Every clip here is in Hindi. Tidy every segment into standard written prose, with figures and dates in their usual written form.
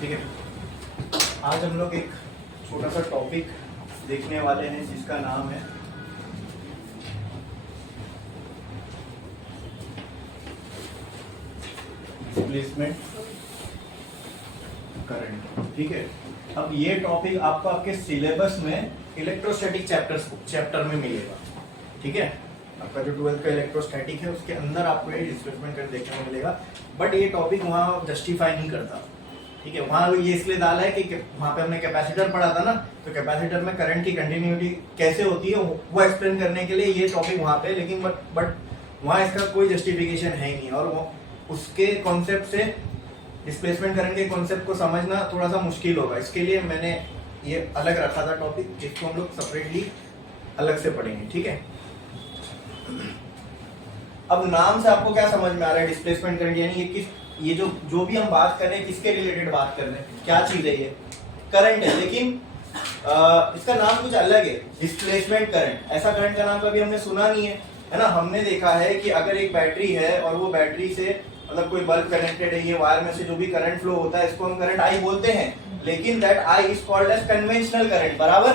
ठीक है, आज हम लोग एक छोटा सा टॉपिक देखने वाले हैं जिसका नाम है डिस्प्लेसमेंट करंट। ठीक है, अब ये टॉपिक आपको आपके सिलेबस में इलेक्ट्रोस्टैटिक चैप्टर में मिलेगा। ठीक है, आपका जो 12th का इलेक्ट्रोस्टैटिक है उसके अंदर आपको ये डिस्प्लेसमेंट करंट देखने को मिलेगा, बट ये टॉपिक वहाँ जस्टिफाई नहीं करता। ठीक है, वहाँ ये इसलिए डाला है कि वहाँ पे हमने कैपेसिटर पढ़ा था ना, तो कैपेसिटर में करंट की कंटिन्यूटी कैसे होती है वो एक्सप्लेन करने के लिए ये टॉपिक वहाँ पे, लेकिन बट वहाँ इसका कोई जस्टिफिकेशन है ही नहीं, और उसके कॉन्सेप्ट से डिस्प्लेसमेंट करंट के कॉन्सेप्ट को समझना थोड़ा सा मुश्किल होगा। इसके लिए मैंने ये अलग रखा था टॉपिक, जिसको हम लोग सेपरेटली अलग से पढ़ेंगे। ठीक है, अब नाम से आपको क्या समझ में आ रहा है? डिस्प्लेसमेंट करंट यानी ये जो भी हम बात कर रहे हैं किसके रिलेटेड बात कर रहे हैं, क्या चीज है? ये करंट है, लेकिन इसका नाम कुछ अलग है, डिस्प्लेसमेंट करंट। ऐसा करंट का नाम कभी हमने सुना नहीं है ना। हमने देखा है कि अगर एक बैटरी है और वो बैटरी से मतलब कोई बल्ब कनेक्टेड है, ये वायर में से जो भी करंट फ्लो होता है इसको हम करंट आई बोलते हैं, लेकिन that I is called as conventional current. बराबर,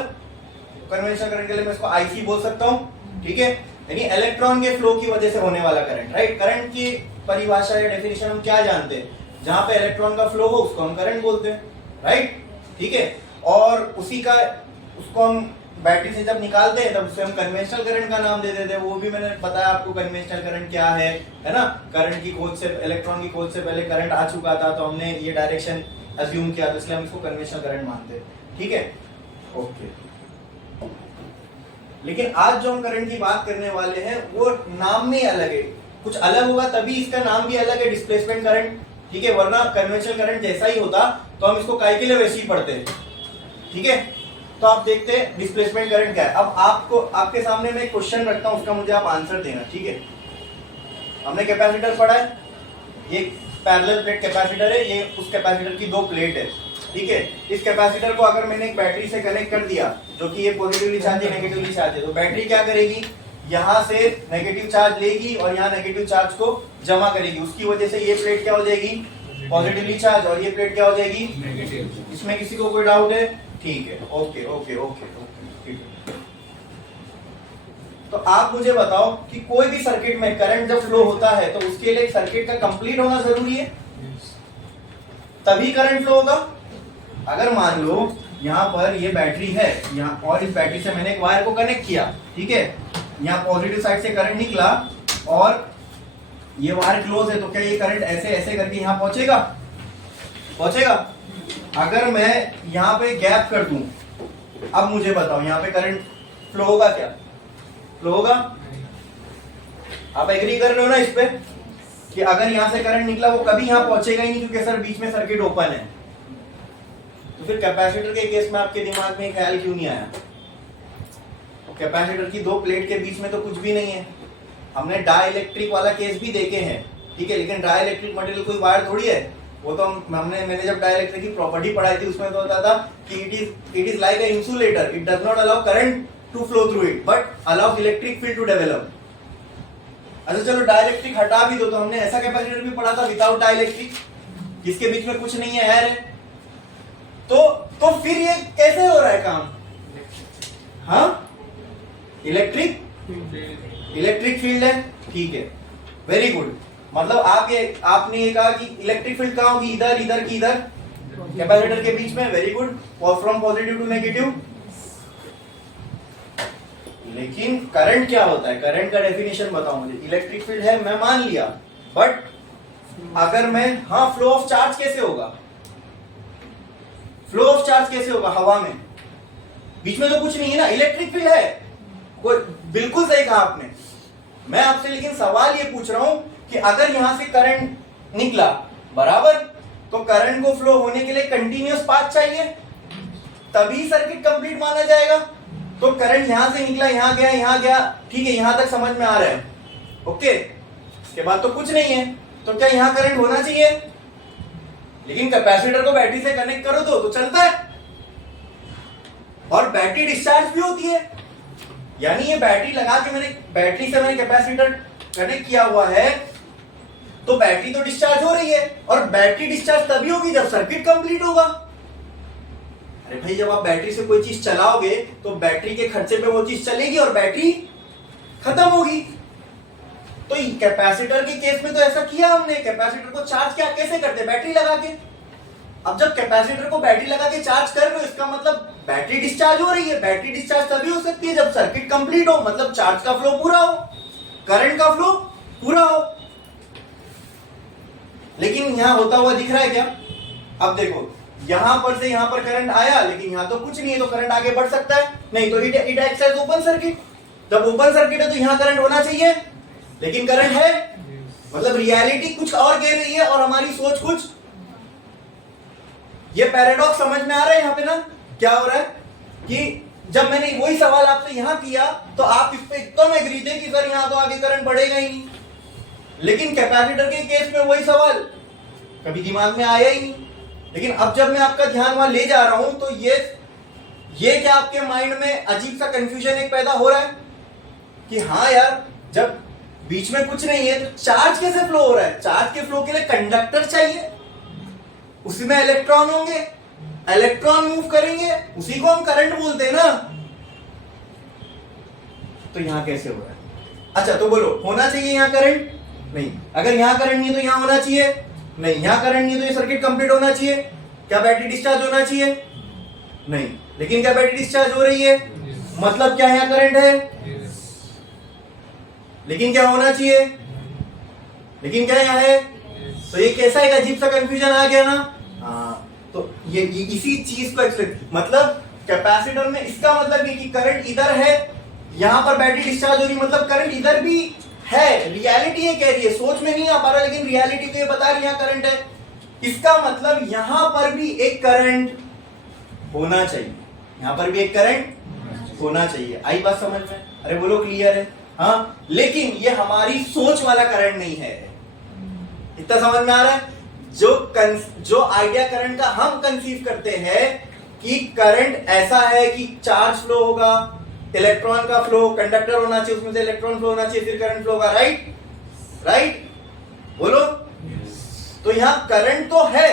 कन्वेंशनल करंट के लिए मैं इसको आईसी बोल सकता हूँ। ठीक है, यानी इलेक्ट्रॉन के फ्लो की वजह से होने वाला करंट। राइट, करंट की परिभाषा या डेफिनेशन हम क्या जानते हैं? जहां पे इलेक्ट्रॉन का फ्लो हो उसको हम करंट बोलते हैं। राइट, ठीक है, और उसको हम बैटरी से जब निकालते हैं तब उसे हम कन्वेंशनल करंट का नाम दे देते हैं। वो भी मैंने बताया आपको कन्वेंशनल करंट क्या है ना। करंट की खोज से, इलेक्ट्रॉन की खोज से पहले करंट आ चुका था, तो हमने ये डायरेक्शन अज्यूम किया, तो इसलिए हम इसको कन्वेंशनल करंट मानते हैं। ठीक है, ओके। लेकिन आज जो हम करंट की बात करने वाले हैं वो नाम में अलग है, कुछ अलग होगा तभी इसका नाम भी अलग है, डिस्प्लेसमेंट करंट। ठीक है, वरना कन्वेंशनल करंट जैसा ही होता तो हम इसको काय के लिए वैसे ही पढ़ते हैं। ठीक है, तो आप देखते हैं डिस्प्लेसमेंट करंट क्या है। अब आपके सामने मैं एक क्वेश्चन रखता हूं, उसका मुझे आप आंसर देना। ठीक है, हमने कैपेसिटर पढ़ा है, ये पैरेलल प्लेट कैपेसिटर है, ये उस कैपेसिटर की दो प्लेट है। ठीक है, इस कैपेसिटर को अगर मैंने एक बैटरी से कनेक्ट कर दिया, जो कि ये पॉजिटिवली चार्ज है नेगेटिवली चार्ज है, तो बैटरी क्या करेगी? यहाँ से नेगेटिव चार्ज लेगी और यहाँ नेगेटिव चार्ज को जमा करेगी। उसकी वजह से ये प्लेट क्या हो जाएगी? पॉजिटिवली चार्ज, और ये प्लेट क्या हो जाएगी? नेगेटिव। इसमें किसी को कोई डाउट है? ठीक है, ओके ओके ओके ओके, ठीक है। तो आप मुझे बताओ कि कोई भी सर्किट में करंट जब फ्लो होता है तो उसके लिए सर्किट का कंप्लीट होना जरूरी है, तभी करंट फ्लो होगा। अगर मान लो यहाँ पर ये बैटरी है यहाँ, और इस बैटरी से मैंने एक वायर को कनेक्ट किया। ठीक है, यहाँ पॉजिटिव साइड से करंट निकला और ये वायर क्लोज है, तो क्या ये करंट ऐसे ऐसे करके यहाँ पहुंचेगा? पहुंचेगा। अगर मैं यहाँ पे गैप कर दूं, अब मुझे बताओ यहाँ पे करंट फ्लो होगा क्या? फ्लो होगा? आप एग्री कर रहे हो ना इस पे कि अगर यहाँ से करंट निकला वो कभी यहाँ पहुंचेगा ही नहीं, क्योंकि सर बीच में सर्किट ओपन है। तो फिर कैपेसिटर के केस में आपके दिमाग में ख्याल क्यों नहीं आया? कैपेसिटर की दो प्लेट के बीच में तो कुछ भी नहीं है। हमने डाइलेक्ट्रिक वाला केस भी देखे हैं। ठीक है, लेकिन डाइलेक्ट्रिक मटेरियल कोई वायर थोड़ी है, वो तो मैंने जब डाइलेक्ट्रिक की प्रॉपर्टी पढ़ाई थी उसमें तो होता था कि it is like a insulator, it does not allow current to flow through it but allows electric field to develop. अच्छा चलो डाइलेक्ट्रिक हटा भी दो, तो हमने ऐसा कैपेसिटर भी पढ़ा था विदाउट डाइलेक्ट्रिक, जिसके बीच में कुछ नहीं है, एयर है। तो फिर ये कैसे हो रहा है काम? हाँ, इलेक्ट्रिक फील्ड है। ठीक है, वेरी गुड। मतलब आपने ये कहा कि इलेक्ट्रिक फील्ड कहाँ होगी? इधर इधर की इधर कैपेसिटर के बीच में। Very good, from positive to negative. लेकिन करंट क्या होता है? करंट का डेफिनेशन बताओ मुझे। इलेक्ट्रिक फील्ड है मैं मान लिया, बट अगर मैं, हाँ, फ्लो ऑफ चार्ज कैसे होगा? फ्लो ऑफ चार्ज कैसे होगा? हवा में बीच में तो कुछ नहीं है ना, इलेक्ट्रिक फील्ड है। कोई बिल्कुल सही कहा आपने। मैं आपसे लेकिन सवाल ये पूछ रहा हूं कि अगर यहां से करंट निकला, बराबर, तो करंट को फ्लो होने के लिए कंटिन्यूअस पाथ चाहिए, तभी सर्किट कंप्लीट माना जाएगा। तो करंट यहां से निकला, यहां गया, ठीक है, यहां तक समझ में आ रहा है। ओके, इसके बाद तो कुछ नहीं है, तो क्या यहां करंट होना चाहिए? लेकिन कैपेसिटर को बैटरी से कनेक्ट करो तो चलता है, और बैटरी डिस्चार्ज भी होती है। यानी ये बैटरी लगा के बैटरी से मैंने कैपेसिटर कनेक्ट किया हुआ है, तो बैटरी तो डिस्चार्ज हो रही है, और बैटरी डिस्चार्ज तभी होगी जब सर्किट कंप्लीट होगा। अरे भाई जब आप बैटरी से कोई चीज चलाओगे तो बैटरी के खर्चे पे वो चीज चलेगी और बैटरी खत्म होगी। तो कैपेसिटर के केस में तो ऐसा किया हमने, कैपेसिटर को चार्ज क्या कैसे करते, बैटरी लगा के। अब जब कैपेसिटर को बैटरी लगा के चार्ज कर रहे हो, इसका मतलब बैटरी डिस्चार्ज हो रही है। बैटरी डिस्चार्ज तभी हो सकती है जब सर्किट कंप्लीट हो, मतलब चार्ज का फ्लो पूरा हो, करंट का फ्लो पूरा हो। लेकिन यहां होता हुआ दिख रहा है क्या? अब देखो यहां पर से यहां पर करंट आया, लेकिन यहां तो कुछ नहीं है, तो करंट आगे बढ़ सकता है नहीं, तो it acts as open circuit. जब ओपन सर्किट है तो यहां करंट होना चाहिए, लेकिन करंट है, मतलब रियलिटी कुछ और कह रही है और हमारी सोच कुछ। ये पैराडॉक्स समझ में आ रहा है यहाँ पे ना? क्या हो रहा है कि जब मैंने वही सवाल आपसे यहां किया तो आप इस पे एकदम एग्री थे कि सर यहां तो आगे करंट बढ़ेगा ही नहीं, लेकिन कैपेसिटर के केस में वही सवाल कभी दिमाग में आया ही नहीं। लेकिन अब जब मैं आपका ध्यान वहां ले जा रहा हूं तो ये क्या आपके माइंड में अजीब सा कंफ्यूजन एक पैदा हो रहा है कि हाँ यार, जब बीच में कुछ नहीं है तो चार्ज कैसे फ्लो हो रहा है? चार्ज के फ्लो के लिए कंडक्टर चाहिए, उसमें इलेक्ट्रॉन होंगे, इलेक्ट्रॉन मूव करेंगे, उसी को हम करंट बोलते हैं ना। तो यहां कैसे हो रहा है? अच्छा तो बोलो, होना चाहिए यहां करंट? नहीं। अगर यहां करंट नहीं है तो यहां होना चाहिए? नहीं। यहां करंट नहीं है तो ये सर्किट कंप्लीट होना चाहिए? क्या बैटरी डिस्चार्ज होना चाहिए? नहीं। लेकिन क्या बैटरी डिस्चार्ज हो रही है? मतलब क्या यहां करंट है? लेकिन क्या होना चाहिए? लेकिन क्या यहां है? तो ये कैसा एक अजीब सा कंफ्यूजन आ गया ना? हाँ, तो ये इसी चीज को एक्सप्लेन, मतलब कैपेसिटर में इसका मतलब ये कि करंट इधर है, यहां पर बैटरी डिस्चार्ज हो रही, मतलब करंट इधर भी है। रियलिटी ये कह रही है, सोच में नहीं आ पा रहा, लेकिन रियलिटी तो ये बता रही है यहां करंट है। इसका मतलब यहां पर भी एक करंट होना चाहिए, यहां पर भी एक करंट होना चाहिए। आई बात समझ में? अरे बोलो क्लियर है? हाँ, लेकिन ये हमारी सोच वाला करंट नहीं है। इतना समझ में आ रहा है? जो आइडिया करंट का हम कंसीव करते हैं कि करंट ऐसा है कि चार्ज फ्लो होगा, इलेक्ट्रॉन का फ्लो, कंडक्टर होना चाहिए, उसमें से इलेक्ट्रॉन फ्लो होना चाहिए, फिर करंट फ्लो होगा। राइट बोलो। तो यहां करंट तो है,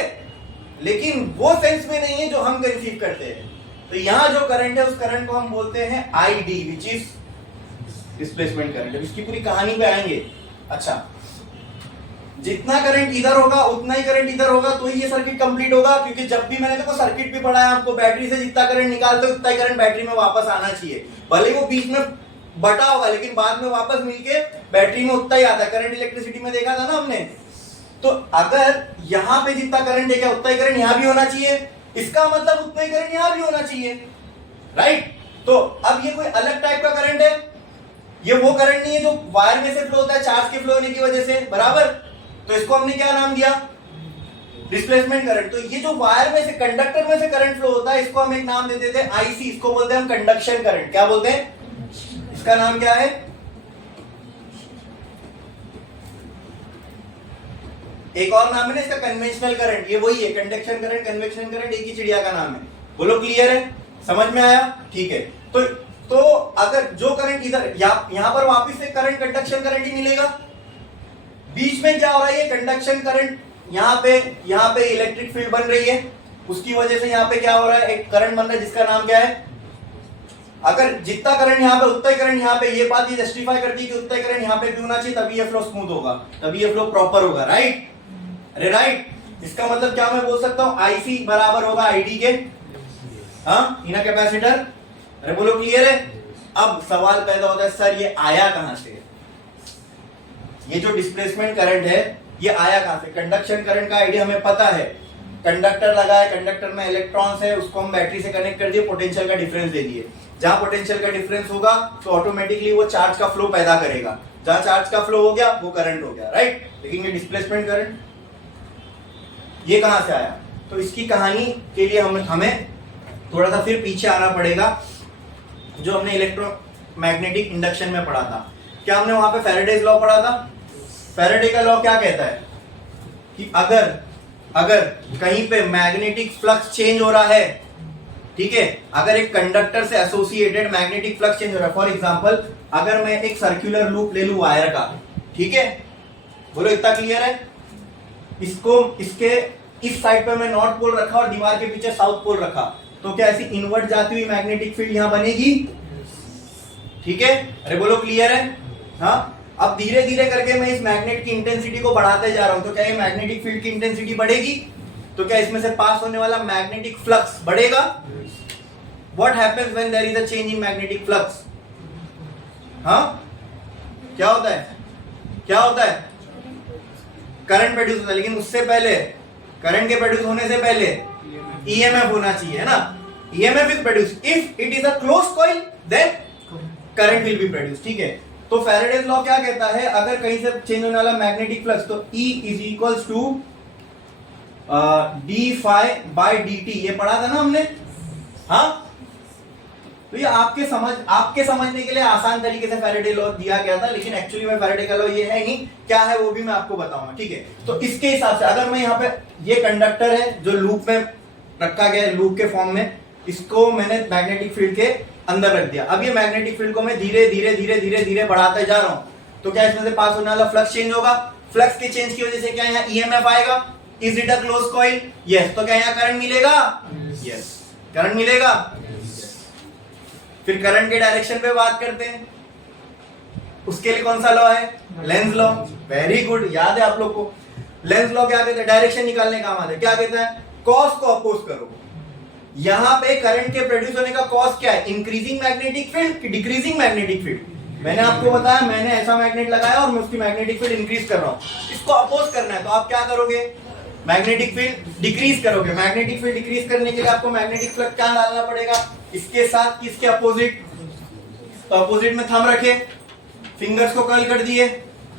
लेकिन वो सेंस में नहीं है जो हम कंसीव करते हैं। तो यहां जो करंट है उस करंट को हम बोलते हैं ID, which is displacement current. इसकी पूरी कहानी पे आएंगे। अच्छा, जितना करंट इधर होगा उतना ही करंट इधर होगा, तो ही ये सर्किट कंप्लीट होगा। क्योंकि जब भी मैंने देखो सर्किट भी पढ़ाया आपको, बैटरी से जितना करंट निकालते हो उतना ही करंट बैटरी में वापस आना चाहिए। भले वो बीच में बटा होगा, लेकिन बाद में वापस मिलके बैटरी में उतना ही आता है। करंट इलेक्ट्रिसिटी में देखा था ना हमने। तो अगर यहां पे जितना करंट है, क्या उतना ही करंट यहां भी होना चाहिए? इसका मतलब उतना ही करंट यहां भी होना चाहिए। राइट। तो अब ये कोई अलग टाइप का करंट है, ये वो करंट नहीं है जो वायर में से फ्लो होता है चार्ज के फ्लो होने की वजह से, बराबर। तो इसको हमने क्या नाम दिया? Displacement current. तो ये जो वायर में से, कंडक्टर में से करंट फ्लो होता है, इसको हम एक नाम देते थे आईसी, इसको बोलते हैं हम कंडक्शन करंट। क्या बोलते हैं? इसका नाम क्या है? एक और नाम है ना इसका, कन्वेंशनल करंट। ये वही है, कंडक्शन करंट, कन्वेक्शन करंट, एक ही चिड़िया का नाम है। बोलो क्लियर है? समझ में आया? ठीक है। तो अगर जो करंट इधर यहां पर वापस से करंट कंडक्शन करंट ही मिलेगा। बीच में क्या हो रहा है? ये कंडक्शन करंट, यहां पे इलेक्ट्रिक फील्ड बन रही है, उसकी वजह से यहां पे क्या हो रहा है? एक करंट बन रहा है जिसका नाम क्या है? अगर जितना करंट यहां पे उतना ही करंट यहां पे, ये बात ये जस्टिफाई करती है कि उतना ही करंट यहां पे भी होना चाहिए, तभी ये फ्लो स्मूथ होगा, तभी ये फ्लो प्रॉपर होगा। राइट? अरे राइट। इसका मतलब क्या मैं बोल सकता हूं? आईसी बराबर होगा आईडी के, हाँ, इन अ कैपेसिटर। अरे बोलो क्लियर है? अब सवाल पैदा होता है, सर ये आया कहां से? ये जो डिस्प्लेसमेंट करंट है ये आया कहां से? कंडक्शन करंट का आइडिया हमें पता है, कंडक्टर लगा है, कंडक्टर में इलेक्ट्रॉन्स है, उसको हम बैटरी से कनेक्ट कर दिए, पोटेंशियल का डिफरेंस दे दिए। जहां पोटेंशियल का डिफरेंस होगा तो ऑटोमेटिकली वो चार्ज का फ्लो पैदा करेगा, जहां चार्ज का फ्लो हो गया वो करंट हो गया। राइट? लेकिन ये डिस्प्लेसमेंट करंट ये कहां से आया? तो इसकी कहानी के लिए हमें थोड़ा सा फिर पीछे आना पड़ेगा, जो हमने इलेक्ट्रोमैग्नेटिक इंडक्शन में पढ़ा था। क्या हमने वहां पे फैराडेज लॉ पढ़ा था? फैराडे का लॉ क्या कहता है कि अगर कहीं पे मैग्नेटिक फ्लक्स चेंज हो रहा है, ठीक है, अगर एक कंडक्टर से एसोसिएटेड मैग्नेटिक फ्लक्स चेंज हो रहा है, फॉर एग्जांपल अगर मैं एक सर्कुलर लूप ले लूं वायर का, ठीक है, बोलो इतना क्लियर है? इसको इसके इस साइड पे मैं नॉर्थ पोल रखा और दीवार के पीछे साउथ पोल रखा, तो क्या ऐसी इनवर्ट जाती हुई मैग्नेटिक फील्ड यहां बनेगी? ठीक है, अरे बोलो क्लियर है? हाँ, अब धीरे धीरे करके मैं इस मैग्नेट की इंटेंसिटी को बढ़ाते जा रहा हूं, तो क्या ये मैग्नेटिक फील्ड की इंटेंसिटी बढ़ेगी? तो क्या इसमें से पास होने वाला मैग्नेटिक फ्लक्स बढ़ेगा? What happens when there is a change in magnetic flux? हाँ, क्या होता है? क्या होता है? करंट प्रोड्यूस होता है, लेकिन उससे पहले, करंट के प्रोड्यूस होने से पहले ईएमएफ होना चाहिए, है ना? EMF is produce if it is a close coil, then current will be produce. ठीक है, तो फैराडेज लॉ क्या कहता है? अगर कहीं से चेंज होने वाला मैग्नेटिक फ्लक्स, तो E is equals to D phi by D T, ये पढ़ा था ना हमने? हाँ, तो ये आपके समझने के लिए आसान तरीके से फैराडे लॉ दिया गया था, लेकिन एक्चुअली में फैराडे का लॉ ये है नहीं, क्या है वो भी मैं आपको बताऊंगा। ठीक है, तो इसके हिसाब से अगर मैं यहाँ पे, ये कंडक्टर है जो लूप में रखा गया है, लूप के फॉर्म में, इसको मैंने मैग्नेटिक फील्ड के अंदर रख दिया। अब ये मैग्नेटिक फील्ड को मैं धीरे धीरे धीरे धीरे धीरे बढ़ाते जा रहा हूं, तो क्या इसमें से पास होने वाला फ्लक्स चेंज होगा? फ्लक्स के चेंज की वजह से क्या यहाँ ईएमएफ आएगा? Is it a close coil? Yes. तो क्या यहाँ करंट मिलेगा? यस, करंट मिलेगा। फिर करंट के डायरेक्शन पे बात करते हैं, उसके लिए कौन सा लॉ है? Lenz law. वेरी गुड, याद है आप लोग को? लेंज लॉ क्या कहते हैं? डायरेक्शन निकालने का काम आता है। क्या कहता है? कॉस को अपोज करो। यहां पे करंट के प्रोड्यूस होने का कॉस क्या है? इंक्रीजिंग मैग्नेटिक फील्ड कि डिक्रीजिंग मैग्नेटिक फील्ड? मैंने आपको बताया, मैंने ऐसा मैग्नेट लगाया और मैं उसकी मैग्नेटिक फील्ड इंक्रीज कर रहा हूं, इसको अपोज करना है, तो आप क्या करोगे? मैग्नेटिक फील्ड डिक्रीज करोगे। मैग्नेटिक फील्ड डिक्रीज करने के लिए आपको मैग्नेटिक फ्लक्स क्या डालना पड़ेगा? इसके साथ किसके अपोजिट? तो अपोजिट में थंब रखे, फिंगर्स को कर्ल कर दिए,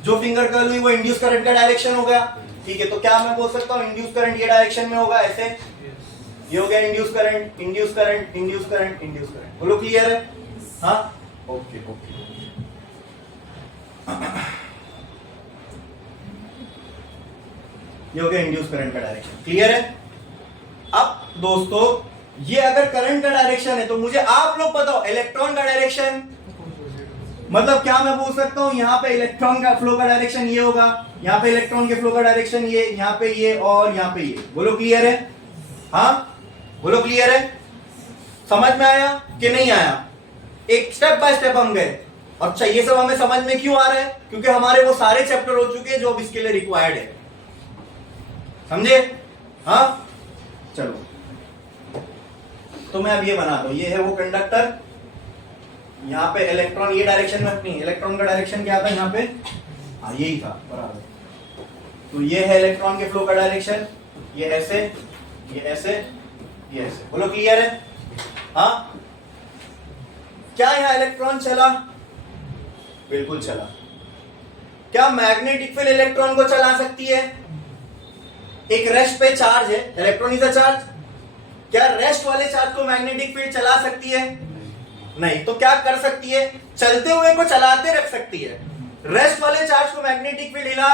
जो फिंगर कर्ल हुई वो इंड्यूस करंट का डायरेक्शन हो गया। ठीक है, तो क्या मैं बोल सकता हूं इंड्यूस करंट ये डायरेक्शन में होगा, ऐसे ये हो गया induce current, induce current, induce current, induce current. बोलो क्लियर है? हाँ, ओके ओके। ये हो गया इंड्यूस करंट का डायरेक्शन, क्लियर है? अब दोस्तों, ये अगर करंट का डायरेक्शन है, तो मुझे आप लोग बताओ इलेक्ट्रॉन का डायरेक्शन, मतलब क्या मैं बोल सकता हूं यहाँ पे इलेक्ट्रॉन का फ्लो का डायरेक्शन ये होगा, यहाँ पे इलेक्ट्रॉन के फ्लो का डायरेक्शन ये, यहाँ पे ये और यहाँ पे ये। बोलो क्लियर है? हाँ, बोलो क्लियर है? समझ में आया कि नहीं आया? एक स्टेप बाय स्टेप हम गए। अच्छा, ये सब हमें समझ में क्यों आ रहा है? क्योंकि हमारे वो सारे चैप्टर हो चुके हैं जो अब इसके लिए रिक्वायर्ड है, समझे? हाँ, चलो, तो मैं अब ये बना दूं, ये है वो कंडक्टर, यहाँ पे इलेक्ट्रॉन ये डायरेक्शन में, नहीं, इलेक्ट्रॉन का डायरेक्शन क्या था यहाँ पे? हाँ, यही था, बराबर। तो ये है इलेक्ट्रॉन के फ्लो का डायरेक्शन, ये ऐसे, ये ऐसे, ये ऐसे। बोलो क्लियर है? हाँ, क्या यहाँ इलेक्ट्रॉन चला? बिल्कुल चला। क्या मैग्नेटिक फील्ड इलेक्ट्रॉन को चला सकती है? एक रेस्ट पे चार्ज है, इलेक्ट्रॉन इज अ चार्ज, क्या रेस्ट वाले चार्ज को मैग्नेटिक फील्ड चला सकती है? नहीं। तो क्या कर सकती है? चलते हुए को चलाते रख सकती है। रेस्ट वाले चार्ज को मैग्नेटिक फील्ड हिला,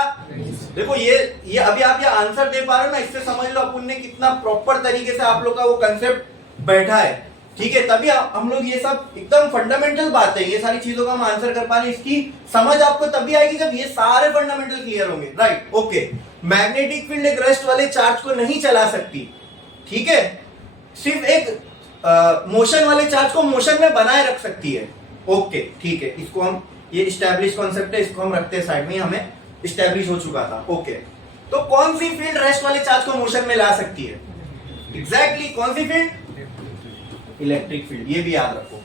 देखो ये अभी आप ये आंसर दे पा रहे हो ना, इससे समझ लो अपन ने कितना प्रॉपर तरीके से आप लोग का वो कंसेप्ट बैठा है। ठीक है, तभी हम लोग ये सब एकदम फंडामेंटल बात है, ये सारी चीजों का हम आंसर कर पा रहे हैं, इसकी समझ आपको तभी आएगी जब ये सारे फंडामेंटल क्लियर होंगे। Right, okay. मैग्नेटिक फील्ड एक रेस्ट वाले चार्ज को नहीं चला सकती, ठीक है, सिर्फ एक मोशन वाले चार्ज को मोशन में बनाए रख सकती है। ओके, ठीक है, इसको हम, ये इस्टेब्लिश कॉन्सेप्ट है, इसको हम रखते हैं साइड में, हमें इस्टेब्लिश हो चुका था। ओके, तो कौन सी फील्ड रेस्ट वाले चार्ज को मोशन में ला सकती है? एग्जैक्टली कौन सी फील्ड? इलेक्ट्रिक फील्ड, ये भी याद रखो।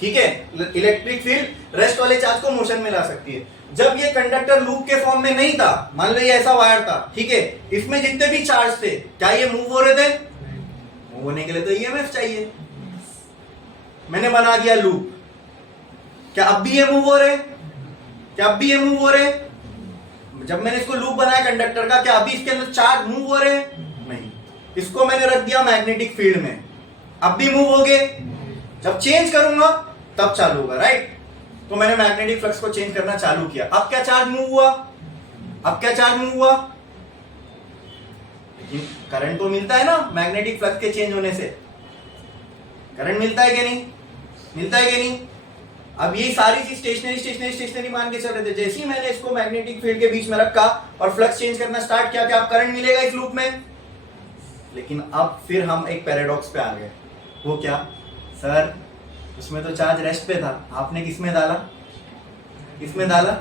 ठीक है, इलेक्ट्रिक फील्ड रेस्ट वाले चार्ज को मोशन में ला सकती है। जब ये कंडक्टर लूप के फॉर्म में नहीं था, मान लो ये ऐसा वायर था, ठीक है, इसमें जितने भी चार्ज थे, क्या ये मूव हो रहे थे? मूव होने के लिए तो ईएमएफ चाहिए। मैंने बना दिया लूप, क्या अब भी ये मूव हो रहे? क्या अब भी ये मूव हो रहे? जब मैंने इसको लूप बनाया कंडक्टर का, क्या अभी इसके अंदर चार्ज मूव हो रहे? नहीं। इसको मैंने रख दिया मैग्नेटिक फील्ड में, अब भी मूव हो गए। जब चेंज करूंगा तब चालू होगा, राइट? तो मैंने मैग्नेटिक फ्लक्स को चेंज करना चालू किया, अब क्या चार्ज मूव हुआ? अब क्या चार्ज मूव हुआ? लेकिन करंट तो मिलता है ना मैग्नेटिक फ्लक्स के चेंज होने से, करंट मिलता है कि नहीं? मिलता है कि नहीं? अब ये सारी चीज स्टेशनरी मान के चल रहे थे। जैसे ही मैंने इसको मैग्नेटिक फील्ड के बीच में रखा और फ्लक्स चेंज करना स्टार्ट किया, क्या करंट मिलेगा इस लूप में? लेकिन अब फिर हम एक पैराडॉक्स पे आ गए। वो क्या? सर उसमें तो चार्ज रेस्ट पे था, आपने किसमें डाला? किसमें डाला?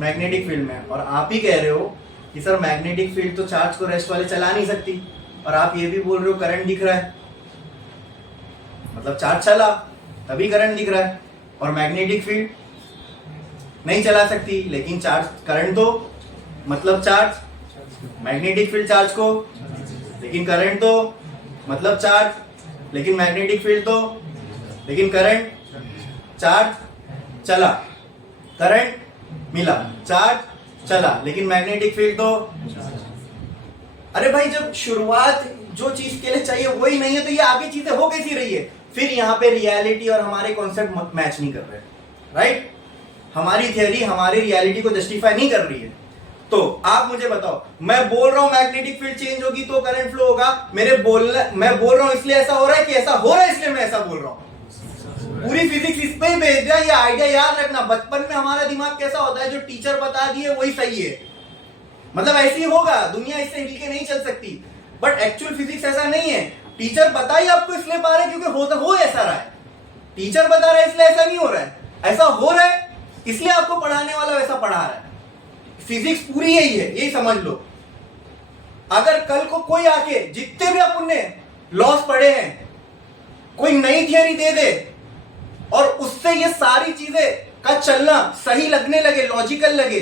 मैग्नेटिक फील्ड में। और आप ही कह रहे हो कि सर मैग्नेटिक फील्ड तो चार्ज को रेस्ट वाले चला नहीं सकती, और आप ये भी बोल रहे हो करंट दिख रहा है, मतलब चार्ज चला तभी करंट दिख रहा है, और मैग्नेटिक फील्ड नहीं चला सकती लेकिन चार्ज करंट तो मतलब चार्ज, मैग्नेटिक फील्ड चार्ज को, लेकिन करंट तो मतलब चार्ज, लेकिन मैग्नेटिक फील्ड तो, लेकिन करंट, चार्ज चला, करंट मिला, चार्ज चला, लेकिन मैग्नेटिक फील्ड तो। अरे भाई जब शुरुआत जो चीज के लिए चाहिए वही नहीं है तो ये आगे चीजें हो कैसी रही है? फिर यहाँ पे रियलिटी और हमारे कॉन्सेप्ट मैच नहीं कर रहे, राइट? हमारी थियरी हमारी रियलिटी को जस्टिफाई नहीं कर रही है। तो आप मुझे बताओ, मैं बोल रहा हूं मैग्नेटिक फील्ड चेंज होगी तो करंट फ्लो होगा, मैं बोल रहा हूं इसलिए ऐसा हो रहा है कि ऐसा हो रहा है इसलिए मैं ऐसा बोल रहा हूं? पूरी फिजिक्स इस पे ही भेज दिया। ये आइडिया याद रखना, बचपन में हमारा दिमाग कैसा होता है, जो टीचर बता दिए वही सही है, मतलब ऐसे ही होगा, दुनिया इससे हिल के नहीं चल सकती। बट एक्चुअल फिजिक्स ऐसा नहीं है। टीचर बता ही आपको इसलिए पा रहे क्योंकि हो ऐसा रहा है। टीचर बता रहा है इसलिए ऐसा नहीं हो रहा है, ऐसा हो रहा है इसलिए आपको पढ़ाने वाला वैसा पढ़ा रहा है। फिजिक्स पूरी यही है, यही समझ लो। अगर कल को कोई आके जितने भी अपन लॉस पढ़े हैं कोई नई थियरी दे दे और उससे ये सारी चीजें का चलना सही लगने लगे, लॉजिकल लगे,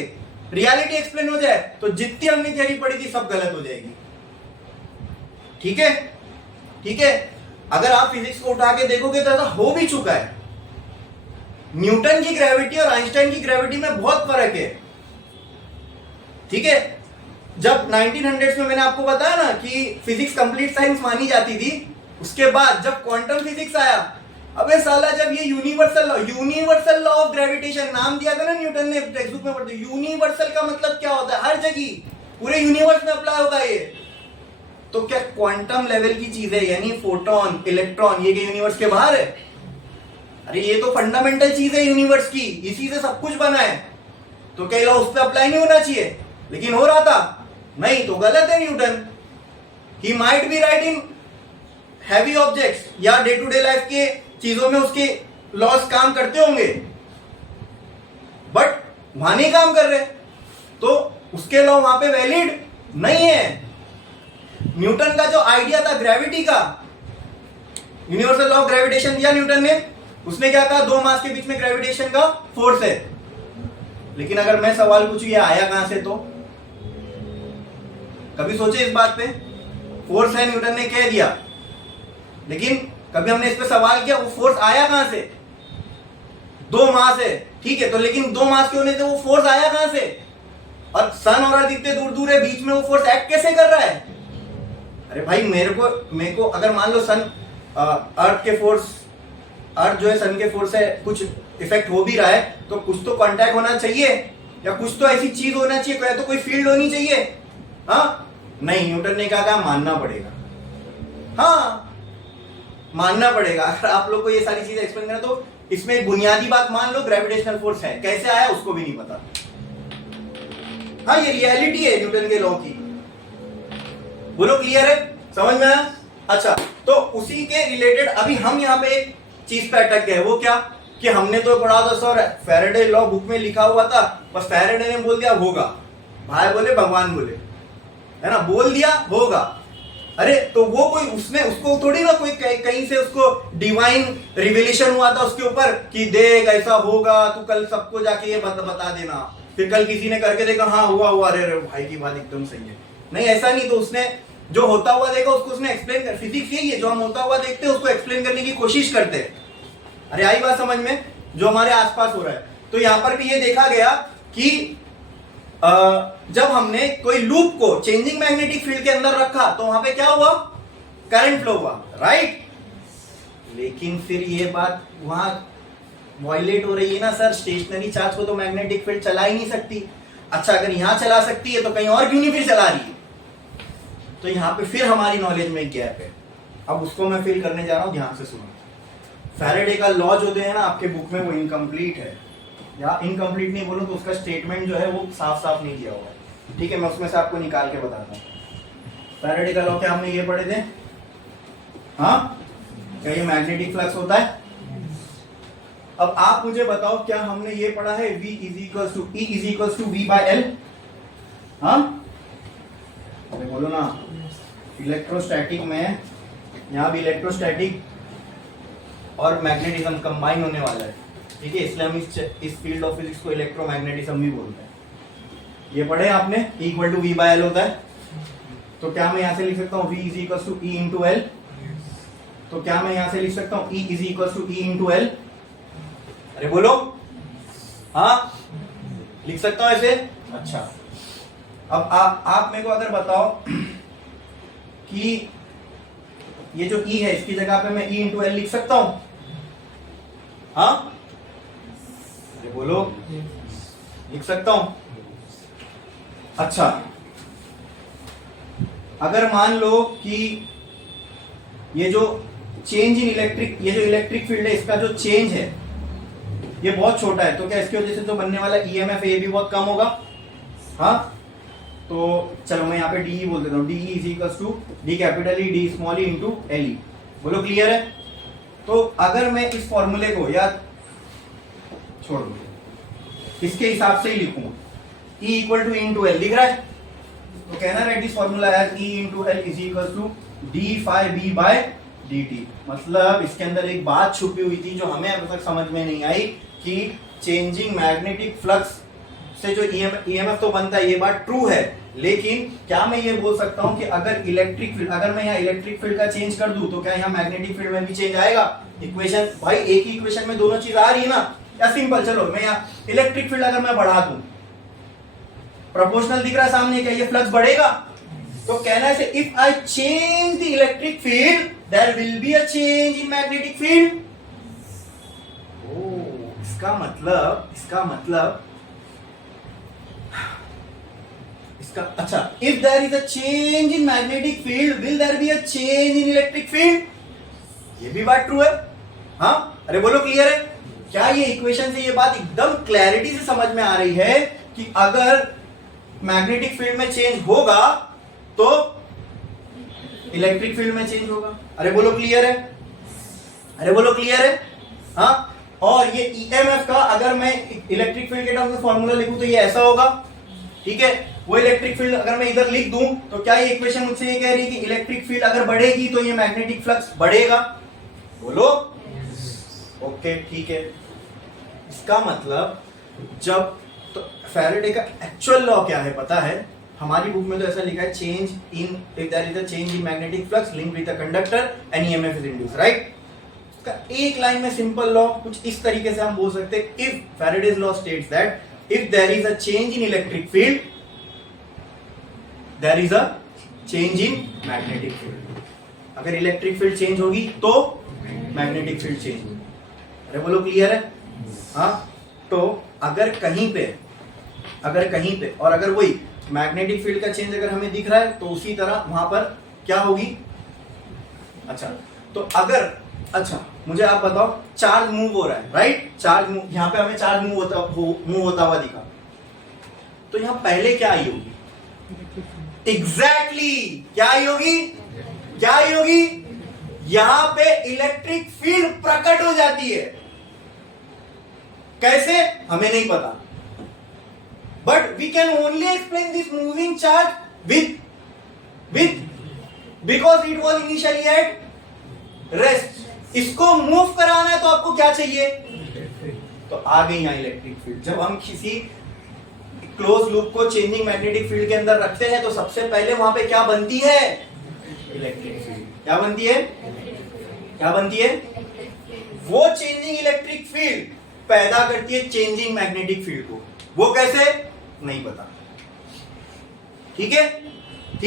रियलिटी एक्सप्लेन हो जाए, तो जितनी हमने थियरी पढ़ी थी सब गलत हो जाएगी। ठीक है? ठीक है? अगर आप फिजिक्स को उठा के देखोगे तो ऐसा हो भी चुका है। न्यूटन की ग्रेविटी और आइंस्टाइन की ग्रेविटी में बहुत फर्क है। ठीक है? जब 1900s में मैंने आपको बताया ना कि फिजिक्स कंप्लीट साइंस मानी जाती थी, उसके बाद जब क्वांटम फिजिक्स आया, अबे साला जब ये यूनिवर्सल लॉ ऑफ ग्रेविटेशन नाम दिया था ना न्यूटन ने, टेक्स्ट बुक में पढ़ते, यूनिवर्सल का मतलब क्या होता है? हर जगह पूरे यूनिवर्स में अप्लाई होगा ये। तो क्या क्वांटम लेवल की चीजें यानी फोटोन, इलेक्ट्रॉन, ये यूनिवर्स के बाहर है? अरे ये तो फंडामेंटल चीज है यूनिवर्स की, इसी से सब कुछ बना है। तो क्या लॉ उस पर अप्लाई नहीं होना चाहिए? लेकिन हो रहा था। नहीं तो गलत है Newton. He might be right in heavy objects या डे टू डे लाइफ के चीजों में उसके लॉस काम करते होंगे, बट वहां नहीं काम कर रहे, तो उसके लॉ वहां पे वैलिड नहीं है। न्यूटन का जो आइडिया था ग्रेविटी का, यूनिवर्सल लॉ ऑफ ग्रेविटेशन दिया न्यूटन ने, उसने क्या कहा? दो मास के बीच में ग्रेविटेशन का फोर्स है। लेकिन अगर मैं सवाल पूछूं ये आया कहां से, तो कभी सोचे इस बात पे? फोर्स है, न्यूटन ने कह दिया, लेकिन कभी हमने इस पे सवाल किया वो फोर्स आया कहां से? दो मास है, ठीक है, तो लेकिन दो मास के होने से वो फोर्स आया कहां से? और सन और अर्थ इतने दूर दूर है, बीच में वो फोर्स एक्ट कैसे कर रहा है? अरे भाई मेरे को अगर मान लो सन अर्थ के फोर्स, अर्थ जो है सन के फोर्स से कुछ इफेक्ट हो भी रहा है, तो कुछ तो कांटेक्ट होना चाहिए, या कुछ तो ऐसी चीज होना चाहिए, या तो कोई फील्ड होनी चाहिए। हाँ नहीं, न्यूटन ने कहा मानना पड़ेगा। हाँ मानना पड़ेगा। अगर आप लोग को ये सारी चीजें एक्सप्लेन करें तो इसमें एक बुनियादी बात मान लो, ग्रेविटेशनल फोर्स है, कैसे आया उसको भी नहीं पता। हाँ ये रियलिटी है न्यूटन के लॉ की। बोलो क्लियर है? समझ में आया? अच्छा, तो उसी के रिलेटेड अभी हम यहाँ पे एक चीज पे अटक गए। वो क्या कि हमने तो पढ़ा था सर फैराडे लॉ बुक में लिखा हुआ था, बस फैराडे ने बोल दिया होगा, भाई बोले भगवान बोले, है ना, बोल दिया होगा। अरे तो वो कोई उसने उसको थोड़ी ना कोई कहीं से उसको डिवाइन रिवेलेशन हुआ था उसके ऊपर कि देख ऐसा होगा, तू कल सबको जाके ये बता देना, फिर कल किसी ने करके देखा हाँ हुआ, अरे भाई की बात एकदम सही है। नहीं ऐसा नहीं, तो उसने जो होता हुआ देखा उसको उसने एक्सप्लेन कर, फिजिक्स यही है, जो हम होता हुआ देखते हैं उसको एक्सप्लेन करने की कोशिश करते हैं। अरे आई बात समझ में, जो हमारे आसपास हो रहा है। तो यहां पर भी ये देखा गया कि जब हमने कोई लूप को चेंजिंग मैग्नेटिक फील्ड के अंदर रखा तो वहां पे क्या हुआ? करंट फ्लो हुआ, राइट? लेकिन फिर ये बात वहां वायलेट हो रही है ना सर, स्टेशनरी चार्ज को तो मैग्नेटिक फील्ड चला ही नहीं सकती। अच्छा अगर यहां चला सकती है तो कहीं और क्यों नहीं फिर चला रही है? तो यहां पे फिर हमारी नॉलेज में एक गैप है। अब उसको मैं फिल करने जा रहा हूं, ध्यान से सुनो। फैराडे का लॉ जो दे है ना आपके बुक में वो इनकम्प्लीट है, या इनकम्प्लीट नहीं बोलूं तो उसका स्टेटमेंट जो है वो साफ साफ नहीं दिया हुआ है। ठीक है, मैं उसमें से आपको निकाल के बताता हूँ। फैराडे का लॉ क्या हमने ये पढ़े थे? हाँ, क्या ये मैग्नेटिक फ्लक्स होता है? अब आप मुझे बताओ क्या हमने ये पढ़ा है V is equal to E is equal to V by L? हाँ, अरे बोलो ना। इलेक्ट्रोस्टैटिक में यहाँ भी इलेक्ट्रोस्टैटिक और मैग्नेटिज्म कंबाइन होने वाला है। ठीक है, इसलिए हम इस फील्ड ऑफ फिजिक्स को इलेक्ट्रोमैग्नेटिज्म भी बोलते हैं। ये पढ़े आपने, E equal to V by L होता है। तो क्या मैं यहाँ से लिख सकता हूँ V is equal to E into L? तो क्या मैं यहाँ से लिख सकता हूँ E is equal to E into L? अरे बोलो, हाँ लिख सकता हूँ ऐसे? अच्छा, अब आप मेरे को अगर बताओ कि ये जो E है इसकी जगह पे मैं E इंटू L लिख सकता हूं? हाँ, अरे बोलो, लिख सकता हूं? अच्छा, अगर मान लो कि ये जो चेंज इन इलेक्ट्रिक, ये जो इलेक्ट्रिक फील्ड है इसका जो चेंज है ये बहुत छोटा है, तो क्या इसकी वजह से जो बनने वाला ईएमएफ है ये भी बहुत कम होगा? हाँ, तो चलो मैं यहाँ पे डी बोल देता हूँ, D is equal to D capital E D small E into L E. बोलो क्लियर है? तो अगर मैं इस फॉर्मूले को या छोड़ दो, इसके हिसाब से ही लिखूं, E equal to into L दिख रहा है, तो कहना right this formula as E into L is equal to D phi B by D T. मतलब इसके अंदर एक बात छुपी हुई थी जो हमें अब तक समझ में नहीं आई कि चेंजिंग मैग्नेटिक फ्लक्स से जो ईएमएफ तो बनता है, ये बात ट्रू है, लेकिन क्या मैं ये बोल सकता हूं कि अगर इलेक्ट्रिक फील्ड, अगर मैं यहाँ इलेक्ट्रिक फील्ड का चेंज कर दूं तो क्या यहाँ मैग्नेटिक फील्ड में भी चेंज आएगा? इक्वेशन भाई एक ही इक्वेशन में दोनों चीज आ रही है ना, या सिंपल। चलो मैं यहाँ इलेक्ट्रिक फील्ड अगर मैं बढ़ा दूं, प्रोपोर्शनल दिख रहा है सामने, क्या ये फ्लक्स बढ़ेगा? तो कहना है if I change the electric field there will be a change in magnetic field. इसका मतलब अच्छा, if there is a change in magnetic field will there be a change in electric field? ये भी बात ट्रू है। हाँ, अरे बोलो क्लियर है? क्या ये इक्वेशन से ये बात एकदम क्लैरिटी से समझ में आ रही है कि अगर मैग्नेटिक फील्ड में चेंज होगा तो इलेक्ट्रिक फील्ड में चेंज होगा? अरे बोलो क्लियर है? अरे बोलो क्लियर है? हाँ, और ये ईएमएफ का अगर मैं इलेक्ट्रिक फील्ड के टर्म्स में फॉर्मूला लिखूं तो ये ऐसा होगा। ठीक है, वो इलेक्ट्रिक फील्ड अगर मैं इधर लिख दूं तो क्या ये इक्वेशन मुझसे ये कह रही है कि इलेक्ट्रिक फील्ड अगर बढ़ेगी तो ये मैग्नेटिक फ्लक्स बढ़ेगा? बोलो। ओके, ठीक है। इसका मतलब जब तो फैराडे का एक्चुअल लॉ क्या है पता है? हमारी बुक में तो ऐसा लिखा है, change in if there is a change in magnetic flux linked with a conductor and EMF is induced, right? इसका एक लाइन में सिंपल लॉ कुछ इस तरीके से हम बोल सकते हैं, if Faraday's law states that if there is a change in electric field there is a change in magnetic field. अगर इलेक्ट्रिक फील्ड चेंज होगी तो मैग्नेटिक फील्ड चेंज होगी। अरे बोलो क्लियर है? हाँ, तो अगर कहीं पे और अगर वही मैग्नेटिक फील्ड का चेंज अगर हमें दिख रहा है तो उसी तरह वहां पर क्या होगी? अच्छा, तो अगर मुझे आप बताओ, चार्ज मूव हो रहा है, राइट? चार्ज मूव, यहाँ पे हमें चार्ज मूव होता हुआ दिखा, तो यहाँ पहले क्या आई होगी? एग्जैक्टली क्या आई होगी? यहां पे इलेक्ट्रिक फील्ड प्रकट हो जाती है। कैसे? हमें नहीं पता, but we can only explain this moving charge with because it was initially at rest. इसको मूव कराना है तो आपको क्या चाहिए? तो आ गई यहां इलेक्ट्रिक फील्ड। जब हम किसी क्लोज लूप को चेंजिंग मैग्नेटिक फील्ड के अंदर रखते हैं तो सबसे पहले वहां पे क्या बनती है? Electric field. क्या बनती है? वो चेंजिंग इलेक्ट्रिक फील्ड पैदा करती है चेंजिंग मैग्नेटिक फील्ड को। वो कैसे? नहीं पता। ठीक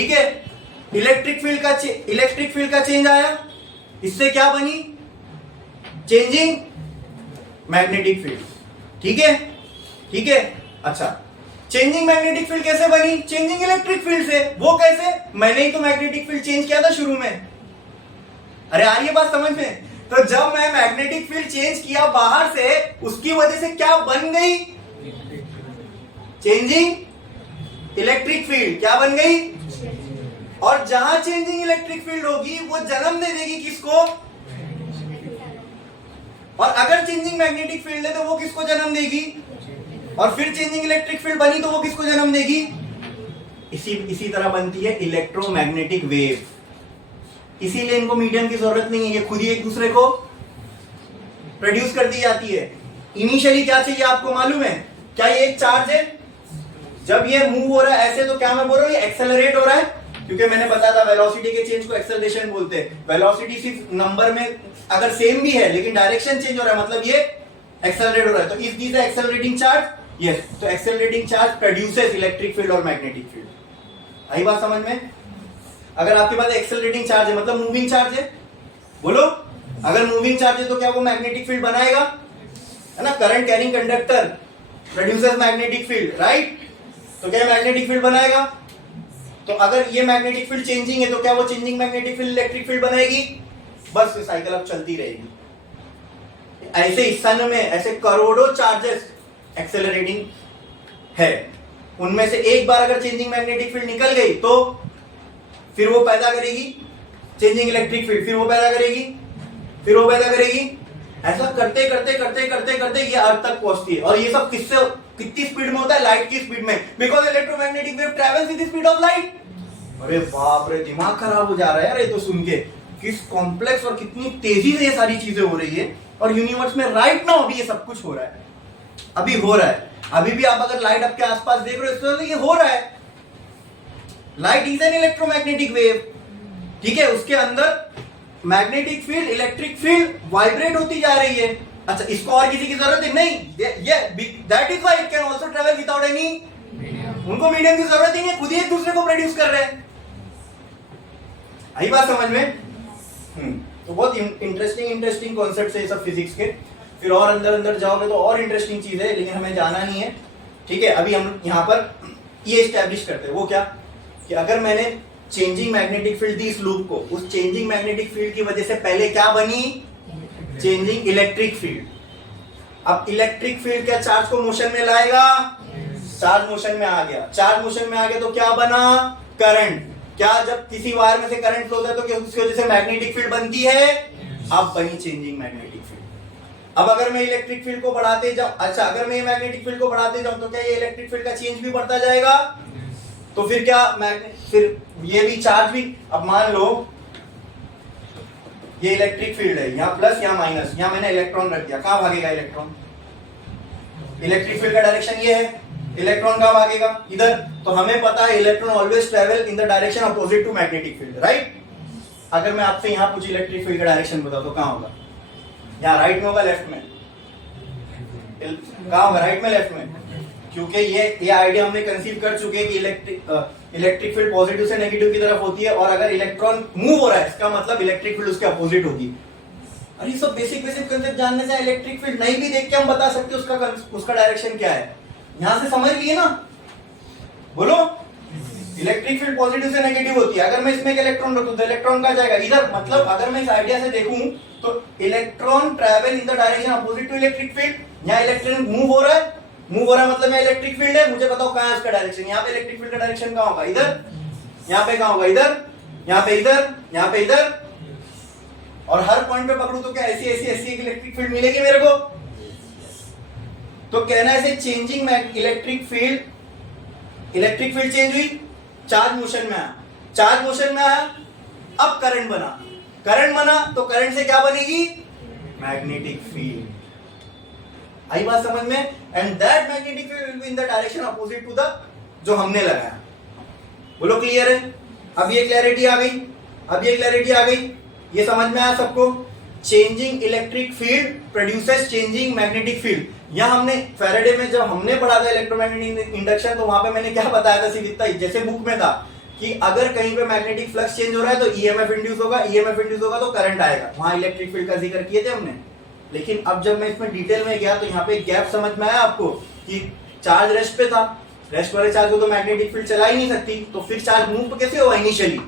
है, इलेक्ट्रिक फील्ड का चेंज आया, इससे क्या बनी? Changing magnetic field. ठीक है। अच्छा, चेंजिंग मैग्नेटिक फील्ड कैसे बनी? चेंजिंग इलेक्ट्रिक फील्ड से। वो कैसे? मैंने ही तो मैग्नेटिक फील्ड चेंज किया था शुरू में। अरे आ रही है बात समझ में? तो जब मैं मैग्नेटिक फील्ड चेंज किया बाहर से, उसकी वजह से क्या बन गई? Changing electric field. क्या बन गई? और जहां चेंजिंग इलेक्ट्रिक फील्ड होगी वो जन्म दे देगी किसको? और अगर चेंजिंग मैग्नेटिक फील्ड है तो वो किसको जन्म देगी? और फिर चेंजिंग इलेक्ट्रिक फील्ड बनी तो वो किसको जन्म देगी? इसी तरह बनती है इलेक्ट्रोमैग्नेटिक वेव। इसीलिए इनको मीडियम की जरूरत नहीं है, ये खुद ही एक दूसरे को प्रोड्यूस कर दी जाती है। इनिशियली क्या चाहिए आपको मालूम है? क्या ये एक चार्ज है? जब ये मूव हो रहा है ऐसे, तो क्या मैं बोल रहा हूं ये एक्सेलरेट हो रहा है, क्योंकि मैंने बताया था वेलोसिटी के चेंज को एक्सेलरेशन बोलते हैं। वेलोसिटी सिर्फ नंबर में अगर सेम भी है लेकिन डायरेक्शन चेंज हो रहा है, मतलब ये एक्सेलरेट हो रहा है। तो if this accelerating charge, yes, तो accelerating charge produces electric field और मैग्नेटिक फील्ड। आई बात समझ में? अगर आपके पास एक्सेलरेटिंग चार्ज है मतलब मूविंग चार्ज है, बोलो अगर मूविंग चार्ज है तो क्या वो मैग्नेटिक फील्ड बनाएगा? है ना, current carrying conductor produces magnetic field, right? तो क्या मैग्नेटिक फील्ड बनाएगा? तो अगर ये मैग्नेटिक फील्ड चेंजिंग है तो क्या वो changing magnetic field electric field बनाएगी? बस ये साइकिल अब चलती रहेगी। ऐसे सन में ऐसे करोड़ों चार्जेस एक्सेलरेटिंग है, उनमें से एक बार अगर चेंजिंग मैग्नेटिक फील्ड निकल गई तो फिर वो पैदा करेगी चेंजिंग इलेक्ट्रिक फील्ड, फिर वो पैदा करेगी, फिर वो पैदा करेगी। ऐसा करते करते करते करते करते ये अर्थ तक पहुंचती है। और ये सब किससे, कितनी स्पीड में होता है? लाइट की स्पीड में, because electromagnetic wave travels with the speed of light. अरे बाप रे, दिमाग खराब हो जा रहा है यार ये तो सुन के, किस कॉम्प्लेक्स और कितनी तेजी से ये सारी चीजें हो रही है। और यूनिवर्स में राइट नाउ अभी ये सब कुछ हो रहा है, अभी हो रहा है। अभी भी आप अगर लाइट आपके आसपास देख रहे हो तो ये हो रहा है। Light is an electromagnetic wave, ठीक है? उसके अंदर magnetic field, electric field vibrate होती जा रही है। अच्छा, इसको और किसी की जरूरत है? नहीं। That is why it can also travel without any, उनको मीडियम की जरूरत ही नहीं है, खुद ही एक दूसरे को प्रोड्यूस कर रहे हैं। आई बात समझ में? तो बहुत इंटरेस्टिंग कॉन्सेप्ट है ये सब फिजिक्स के। फिर और अंदर जाओगे तो और इंटरेस्टिंग चीज है, लेकिन हमें जाना नहीं है, ठीक है? अभी हम यहाँ पर ये एस्टैब्लिश करते हैं। वो क्या कि अगर मैंने चेंजिंग मैग्नेटिक फील्ड दी इस लूप को, उस चेंजिंग मैग्नेटिक फील्ड की वजह से पहले क्या बनी? Changing electric field. अब इलेक्ट्रिक फील्ड क्या चार्ज को मोशन में लाएगा? चार्ज मोशन में आ गया। चार्ज मोशन में आ गया तो क्या बना? करंट। क्या जब किसी वायर में से करंट फ्लो होता है तो क्या उसकी वजह से मैग्नेटिक फील्ड बनती है? अब बनी चेंजिंग मैग्नेटिक फील्ड। अब अगर मैं इलेक्ट्रिक फील्ड को बढ़ाते जाऊं, अच्छा अगर मैं मैग्नेटिक फील्ड को बढ़ाते जाऊं तो क्या ये इलेक्ट्रिक फील्ड का चेंज भी बढ़ता जाएगा? तो फिर क्या फिर ये भी चार्ज भी, अब मान लो ये इलेक्ट्रिक फील्ड है, यहाँ प्लस यहाँ माइनस, यहाँ मैंने इलेक्ट्रॉन रख दिया, कहां भागेगा इलेक्ट्रॉन? इलेक्ट्रिक फील्ड का डायरेक्शन ये है, इलेक्ट्रॉन कहां भागेगा? इधर। तो हमें पता है electron always travel in the direction opposite to magnetic field, right? अगर मैं आपसे यहाँ पूछ इलेक्ट्रिक फील्ड का डायरेक्शन बताओ तो कहां होगा? यहाँ राइट में होगा, लेफ्ट में? कहां होगा? राइट में, लेफ्ट में? क्योंकि ये आइडिया हमने कंसीव कर चुके हैं कि इलेक्ट्रिक फील्ड पॉजिटिव से नेगेटिव की तरफ होती है, और अगर इलेक्ट्रॉन मूव हो रहा है इसका मतलब इलेक्ट्रिक फील्ड उसके अपोजिट होगी। अरे ये सब बेसिक कंसेप्ट जानने से इलेक्ट्रिक फील्ड नहीं भी देख के हम बता सकते उसका डायरेक्शन क्या है। यहां से समझ लिए ना? बोलो, इलेक्ट्रिक फील्ड पॉजिटिव से नेगेटिव होती है। अगर मैं इसमें एक इलेक्ट्रॉन रखूं तो इलेक्ट्रॉन कहां जाएगा? इधर। मतलब अगर मैं इस आइडिया से देखूं तो electron travel in the direction opposite to electric field. यहाँ इलेक्ट्रॉन मूव हो रहा है, मूव हो रहा है मतलब मैं इलेक्ट्रिक फील्ड है, मुझे बताओ कहां है उसका डायरेक्शन? यहाँ पे इलेक्ट्रिक फील्ड का डायरेक्शन कहां होगा? इधर। यहाँ पे कहां होगा? इधर। यहाँ पे इधर, यहाँ पे इधर। और हर पॉइंट पे पकड़ू तो क्या ऐसी एक इलेक्ट्रिक फील्ड मिलेगी मेरे को? तो कहना है चेंजिंग इलेक्ट्रिक फील्ड चेंज हुई, चार्ज मोशन में आया, चार्ज मोशन में आया, अब करंट बना तो करंट से क्या बनेगी? Magnetic field. आई बात समझ में? And that magnetic field will be in the direction opposite to the जो हमने लगाया। बोलो क्लियर है? अब ये क्लैरिटी आ गई, ये समझ में आया सबको? Changing electric field produces changing magnetic field. यहाँ हमने फैराडे में जब हमने पढ़ा था इलेक्ट्रोमैग्नेटिक इंडक्शन, तो वहां पे मैंने क्या बताया था? सिर्फ इतना, जैसे बुक में था कि अगर कहीं पे मैग्नेटिक फ्लक्स चेंज हो रहा है तो ईएमएफ इंड्यूस होगा तो करंट आएगा। वहां इलेक्ट्रिक फील्ड का जिक्र किए थे हमने। लेकिन अब जब मैं इसमें डिटेल में गया तो यहाँ पे एक गैप समझ में आया आपको कि चार्ज रेस्ट पे था, रेस्ट वाले चार्ज को तो मैग्नेटिक फील्ड चला ही नहीं सकती, तो फिर चार्ज मूव कैसे हुआ इनिशियली?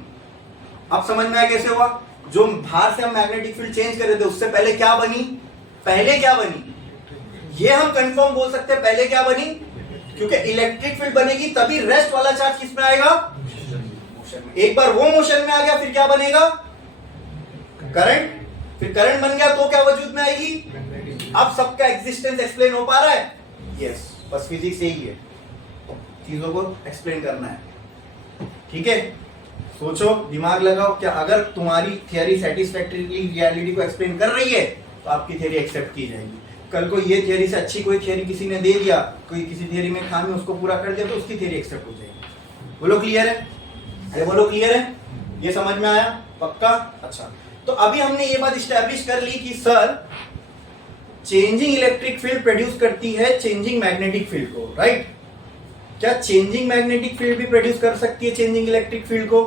अब समझ में आया कैसे हुआ? जो बाहर से हम मैग्नेटिक फील्ड चेंज कर रहे थे उससे पहले क्या बनी, पहले क्या बनी, ये हम कंफर्म बोल सकते हैं पहले क्या बनी, क्योंकि इलेक्ट्रिक फील्ड बनेगी तभी रेस्ट वाला चार्ज किस में आएगा, मोशन में। एक बार वो मोशन में आ गया फिर क्या बनेगा, करंट, फिर करंट बन गया तो क्या वजूद में आएगी, अब सबका एग्जिस्टेंस एक्सप्लेन हो पा रहा है, यस, बस फिजिक्स यही है, चीजों को एक्सप्लेन करना है, ठीक है। सोचो, दिमाग लगाओ, क्या अगर तुम्हारी थियरी सेटिस्फैक्टरीली रियलिटी को एक्सप्लेन कर रही है तो आपकी थियरी एक्सेप्ट की जाएगी। कल को ये थियरी से अच्छी कोई थियरी किसी ने दे दिया, कोई किसी थियरी में खामी उसको पूरा कर दिया तो उसकी थियरी एक्सेप्ट हो जाएगी। बोलो क्लियर है, अरे बोलो क्लियर है, ये समझ में आया पक्का। अच्छा, तो अभी हमने ये बात स्टैब्लिश कर ली कि sir changing electric field produce करती है चेंजिंग मैग्नेटिक फील्ड को, राइट। क्या चेंजिंग मैग्नेटिक फील्ड भी प्रोड्यूस कर सकती है चेंजिंग इलेक्ट्रिक फील्ड को,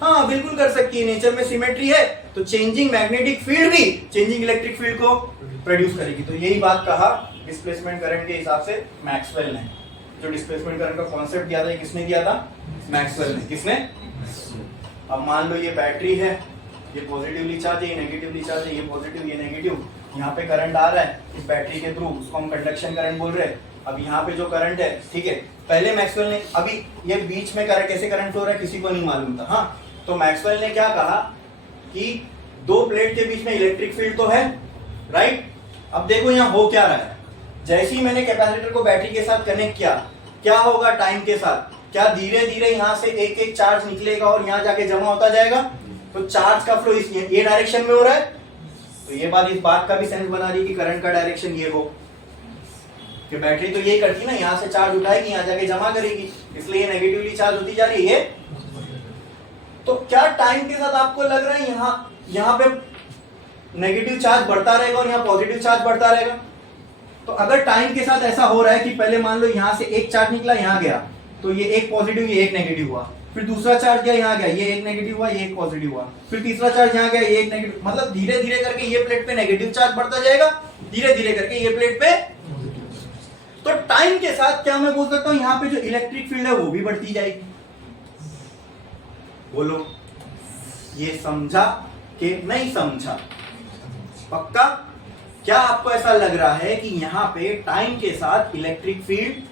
हाँ बिल्कुल कर सकती है, नेचर में सिमेट्री है, तो चेंजिंग मैग्नेटिक फील्ड भी चेंजिंग इलेक्ट्रिक फील्ड को प्रोड्यूस करेगी। तो यही बात कहा डिस्प्लेसमेंट करंट के हिसाब से मैक्सवेल ने, जो डिस्प्लेसमेंट करंट का कॉन्सेप्ट दिया था ये किसने दिया था, मैक्सवेल ने, किसने। अब मान लो ये बैटरी है, ये पॉजिटिवली चार्ज है, ये नेगेटिवली चार्ज है, ये पॉजिटिव ये नेगेटिव, यहाँ पे करंट आ रहा है इस बैटरी के थ्रू, उसको हम कंडक्शन करंट बोल रहे हैं। अब यहाँ पे जो करंट है, ठीक है, पहले मैक्सवेल ने, अभी ये बीच में करंट कैसे करंट फ्लो रहा है किसी को नहीं मालूम था, हाँ, तो मैक्सवेल ने क्या कहा कि दो प्लेट के बीच में इलेक्ट्रिक फील्ड तो है, राइट। अब देखो यहाँ हो क्या रहा है, जैसे ही मैंने कैपेसिटर को बैटरी के साथ कनेक्ट किया, क्या होगा टाइम के साथ, क्या धीरे धीरे यहाँ से एक एक चार्ज निकलेगा और यहाँ जाके जमा होता जाएगा, तो चार्ज का फ्लो ये डायरेक्शन में हो रहा है, तो ये बात इस बात का भी सेंस बना रही है कि करंट का डायरेक्शन ये हो, कि बैटरी तो यही करती है ना, यहाँ से चार्ज उठाएगी यहाँ जाके जमा करेगी, इसलिए ये नेगेटिवली चार्ज होती जा रही है। तो क्या टाइम के साथ आपको लग रहा है यहाँ पे नेगेटिव चार्ज बढ़ता रहेगा और यहाँ पॉजिटिव चार्ज बढ़ता रहेगा। तो अगर टाइम के साथ ऐसा हो रहा है कि पहले मान लो यहाँ से एक चार्ज निकला यहाँ गया, तो ये एक पॉजिटिव ये एक नेगेटिव हुआ, फिर दूसरा चार्ज गया यहाँ गया, ये एक नेगेटिव हुआ ये एक पॉजिटिव हुआ, फिर तीसरा चार्ज यहाँ गया ये एक नेगेटिव, मतलब धीरे धीरे करके ये प्लेट पे नेगेटिव चार्ज बढ़ता जाएगा, धीरे धीरे करके ये प्लेट पे। तो टाइम के साथ क्या मैं बोल सकता हूं यहाँ पे जो इलेक्ट्रिक फील्ड है वो भी बढ़ती जाएगी। बोलो ये समझा कि नहीं समझा, पक्का। क्या आपको ऐसा लग रहा है कि यहाँ पे टाइम के साथ इलेक्ट्रिक फील्ड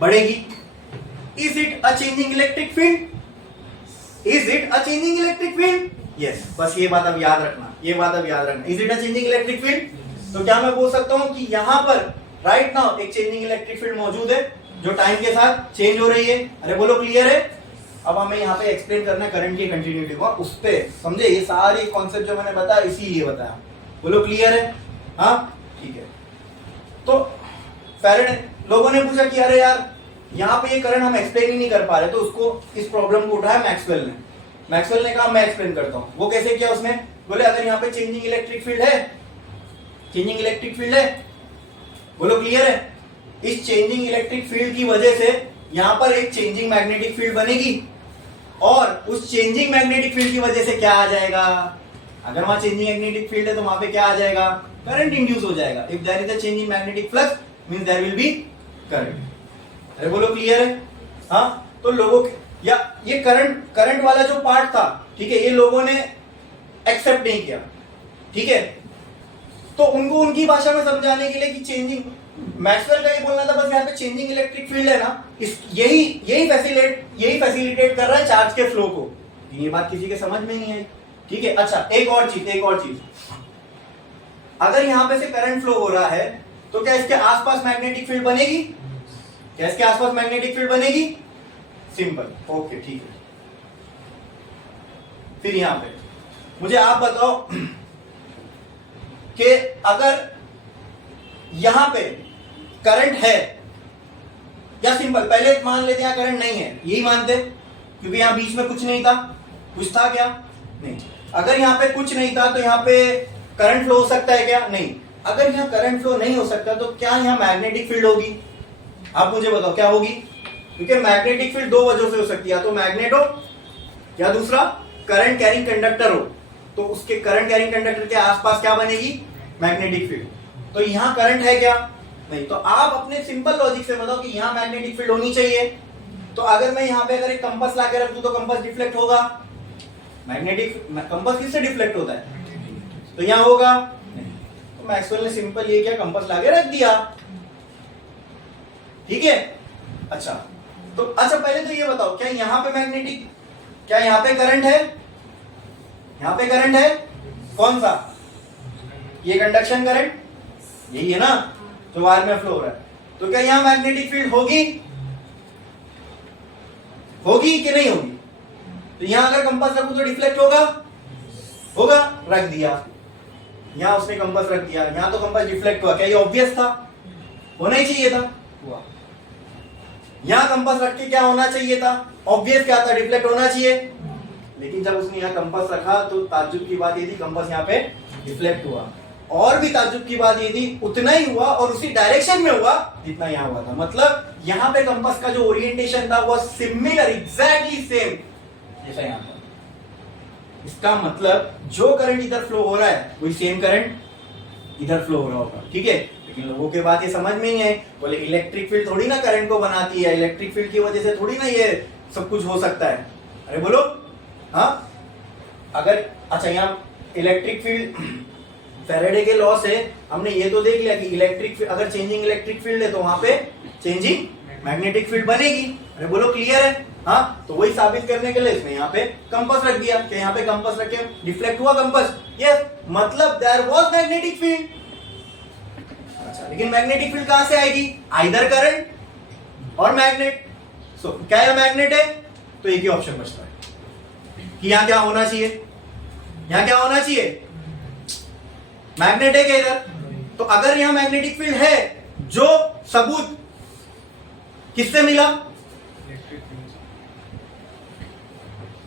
बढ़ेगी? Is it a changing electric field? Is it a changing electric field? Yes, बस ये बात अब याद रखना, ये बात अब याद रखना। Is it a changing electric field? तो क्या मैं बोल सकता हूं कि यहां पर राइट नाउ एक चेंजिंग इलेक्ट्रिक फील्ड मौजूद है जो टाइम के साथ चेंज हो रही है। अरे बोलो क्लियर है? अब हमें यहाँ पे एक्सप्लेन करना है करंट की कंटिन्यूटी को, उस पे समझे ये सारी कॉन्सेप्ट जो मैंने बताया इसीलिए बताया। बोलो क्लियर है? हाँ ठीक है। तो फैराडे लोगों ने पूछा कि अरे यार यहाँ पे ये करंट हम एक्सप्लेन ही नहीं कर पा रहे, तो उसको इस प्रॉब्लम को उठाया मैक्सवेल ने। मैक्सवेल ने कहा मैं एक्सप्लेन करता हूँ। वो कैसे किया उसने? बोले अगर यहाँ पे चेंजिंग इलेक्ट्रिक फील्ड है, चेंजिंग इलेक्ट्रिक फील्ड है, बोलो क्लियर है? इस चेंजिंग इलेक्ट्रिक फील्ड की वजह से यहाँ पर एक चेंजिंग मैग्नेटिक फील्ड बनेगी और उस चेंजिंग मैग्नेटिक फील्ड की वजह से क्या आ जाएगा? अगर वहां चेंजिंग मैग्नेटिक फील्ड है तो वहां पे क्या आ जाएगा? करंट इंड्यूस हो जाएगा। If there is a changing magnetic flux means there will be current. अरे बोलो क्लियर है? हाँ, तो लोगों या ये करंट वाला जो पार्ट था, ठीक है, ये लोगों ने एक्सेप्ट नहीं किया, ठीक है। तो उनको उनकी भाषा में समझाने के लिए कि चेंजिंग, मैक्सवेल का ये बोलना था बस यहाँ पे चेंजिंग इलेक्ट्रिक फील्ड है ना, इस यही फैसिलिटेट कर रहा है चार्ज के फ्लो को। ये बात किसी के समझ में नहीं आई, ठीक है। अच्छा एक और चीज, अगर यहाँ पे से करंट फ्लो हो रहा है तो क्या इसके आसपास मैग्नेटिक फील्ड बनेगी? क्या इसके आसपास मैग्नेटिक फील्ड बनेगी? सिंपल, ओके ठीक है। फिर यहां पे मुझे आप बताओ कि अगर यहां पे करंट है या सिंपल, पहले मान लेते हैं करंट नहीं है, यही मानते क्योंकि यहां बीच में कुछ नहीं था। कुछ था क्या? नहीं। अगर यहां पे कुछ नहीं था तो यहां पे करंट फ्लो हो सकता है क्या? नहीं। अगर यहां करंट फ्लो नहीं हो सकता तो क्या यहां मैग्नेटिक फील्ड होगी? आप मुझे बताओ क्या होगी? क्योंकि मैग्नेटिक फील्ड दो वजहों से हो सकती है, तो मैग्नेट हो या दूसरा करंट कैरिंग कंडक्टर हो। तो उसके करंट कैरिंग कंडक्टर के आसपास क्या बनेगी? Magnetic field. तो यहां करंट है क्या? नहीं। तो आप अपने सिंपल लॉजिक से बताओ कि यहां मैग्नेटिक फील्ड होनी चाहिए। तो अगर मैं यहां पे अगर एक कंपास ला के रख दूं तो कंपास डिफ्लेक्ट होगा? मैग्नेटिक कंपास किससे डिफ्लेक्ट होता है? तो यहाँ होगा नहीं। तो मैक्सवेल ने सिंपल ये क्या, कंपास लाके रख दिया। ठीक है, अच्छा तो अच्छा पहले तो ये बताओ, क्या यहाँ पे मैग्नेटिक, क्या यहाँ पे करंट है? यहाँ पे करंट है कौन सा? ये कंडक्शन करंट, यही है ना जो वायर में फ्लो हो रहा है। तो क्या यहाँ मैग्नेटिक फील्ड होगी? होगी कि नहीं होगी? तो यहां अगर कंपास रखूं तो डिफ्लेक्ट होगा? होगा, रख दिया। यहां उसने कंपास रख दिया, यहां तो कंपास डिफ्लेक्ट हुआ। क्या ये ऑब्वियस था? होना ही चाहिए था, हुआ। यहां कंपास रख के क्या होना चाहिए था? ऑब्वियस क्या था? डिफ्लेक्ट होना चाहिए। लेकिन जब उसने यहां कंपास रखा तो ताज्जुब की बात ये थी, कंपास यहां पे डिफ्लेक्ट हुआ। और भी ताज्जुब की बात ये थी, उतना ही हुआ और उसी डायरेक्शन में हुआ जितना यहां हुआ था। मतलब यहां पे कंपास का जो ओरिएंटेशन था वो सिमिलर, एग्जैक्टली सेम जैसा यहां पर। इसका मतलब जो करंट इधर फ्लो हो रहा है वही सेम करंट इधर फ्लो हो रहा होगा। ठीक है, लेकिन लोगों के बात ये समझ में नहीं है। बोले इलेक्ट्रिक फील्ड थोड़ी ना करंट को बनाती है, इलेक्ट्रिक फील्ड की वजह से थोड़ी ना ये सब कुछ हो सकता है। अरे बोलो, हाँ अगर अच्छा यहाँ इलेक्ट्रिक फील्ड फैराडे के लॉ से हमने ये तो देख लिया कि इलेक्ट्रिक अगर चेंजिंग इलेक्ट्रिक फील्ड है तो वहां पे चेंजिंग मैग्नेटिक फील्ड बनेगी। अरे बोलो क्लियर है? हाँ, तो वही साबित करने के लिए इसने यहाँ पे कंपास रख दिया कि यहाँ पे कंपास रख के डिफ्लेक्ट हुआ कंपास। यस, मतलब देयर वाज मैग्नेटिक फील्ड। अच्छा, लेकिन मैग्नेटिक फील्ड कहां से आएगी? आइदर करंट और मैग्नेट। सो क्या है मैग्नेट है? तो एक ही ऑप्शन बचता है कि यहां क्या होना चाहिए? यहां क्या होना चाहिए? मैग्नेट है क्या इधर? तो अगर यहां मैग्नेटिक फील्ड है, जो सबूत किससे मिला?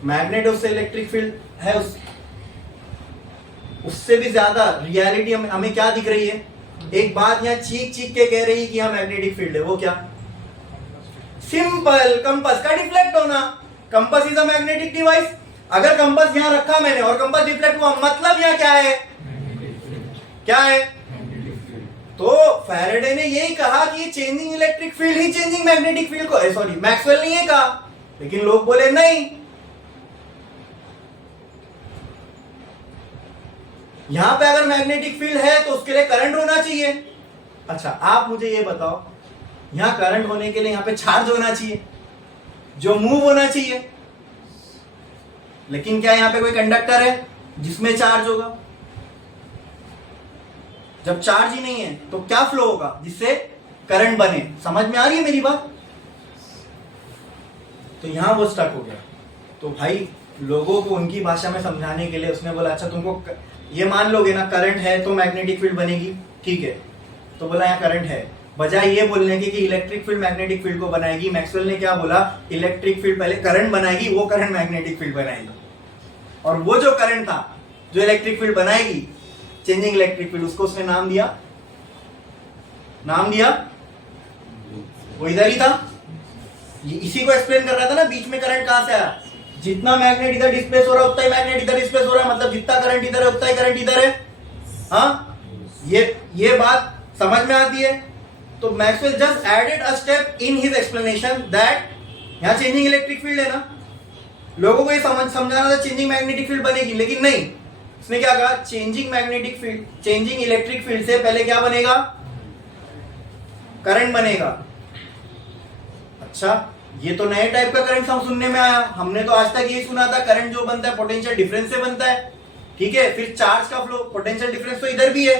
मैग्नेट उससे इलेक्ट्रिक फील्ड है, उससे भी ज्यादा रियलिटी हमें क्या दिख रही है? एक बात यहां चीख चीख के कह रही है कि यहां मैग्नेटिक फील्ड है, वो क्या? सिंपल, कंपास का डिफ्लेक्ट होना। Compass is a magnetic device. अगर कंपास यहां रखा मैंने और कंपास डिफ्लेक्ट हुआ, मतलब यहां क्या है? क्या है? तो फैराडे ने यही कहा कि चेंजिंग इलेक्ट्रिक फील्ड ही चेंजिंग मैग्नेटिक फील्ड को, सॉरी मैक्सवेल ने ये कहा, लेकिन लोग बोले नहीं, यहां पे अगर मैग्नेटिक फील्ड है तो उसके लिए करंट होना चाहिए। अच्छा, आप मुझे ये बताओ, यहां करंट होने के लिए यहां पे चार्ज होना चाहिए जो मूव होना चाहिए। लेकिन क्या यहां पे कोई कंडक्टर है जिसमें चार्ज होगा? जब चार्ज ही नहीं है तो क्या फ्लो होगा जिससे करंट बने? समझ में आ रही है मेरी बात? तो यहां वो स्टक हो गया। तो भाई लोगों को उनकी भाषा में समझाने के लिए उसने बोला अच्छा तुमको ये मान लोगे ना करंट है तो मैग्नेटिक फील्ड बनेगी, ठीक है। तो बोला यहाँ करंट है, बजाय ये बोलने के कि इलेक्ट्रिक फील्ड मैग्नेटिक फील्ड को बनाएगी, मैक्सवेल ने क्या बोला? इलेक्ट्रिक फील्ड पहले करंट बनाएगी, वो करंट मैग्नेटिक फील्ड बनाएगी। और वो जो करंट था जो इलेक्ट्रिक फील्ड बनाएगी, चेंजिंग इलेक्ट्रिक फील्ड, उसको उसने नाम दिया वो इधर ही था। इसी को एक्सप्लेन कर रहा था ना, बीच में करंट कहां से आया? जितना मैग्नेट इधर डिस्प्लेस हो रहा है उतना ही मैग्नेट इधर डिस्प्लेस हो रहा है, मतलब जितना करंट इधर है उतना ही करंट इधर है। हाँ, ये बात समझ में आती है? तो Maxwell just added a step in his explanation that यहाँ चेंजिंग इलेक्ट्रिक फील्ड है ना, लोगों को ये समझाना था चेंजिंग मैग्नेटिक फील्ड बनेगी, लेकिन नहीं, उसने क्या कहा? Changing magnetic field, changing electric field से पहले क्या बनेगा? करंट बनेगा। अच्छा, ये तो नए टाइप का करंट हम सुनने में आया। हमने तो आज तक ये सुना था करंट जो बनता है पोटेंशियल डिफरेंस से बनता है, ठीक है। फिर चार्ज का फ्लो, पोटेंशियल डिफरेंस तो इधर भी है,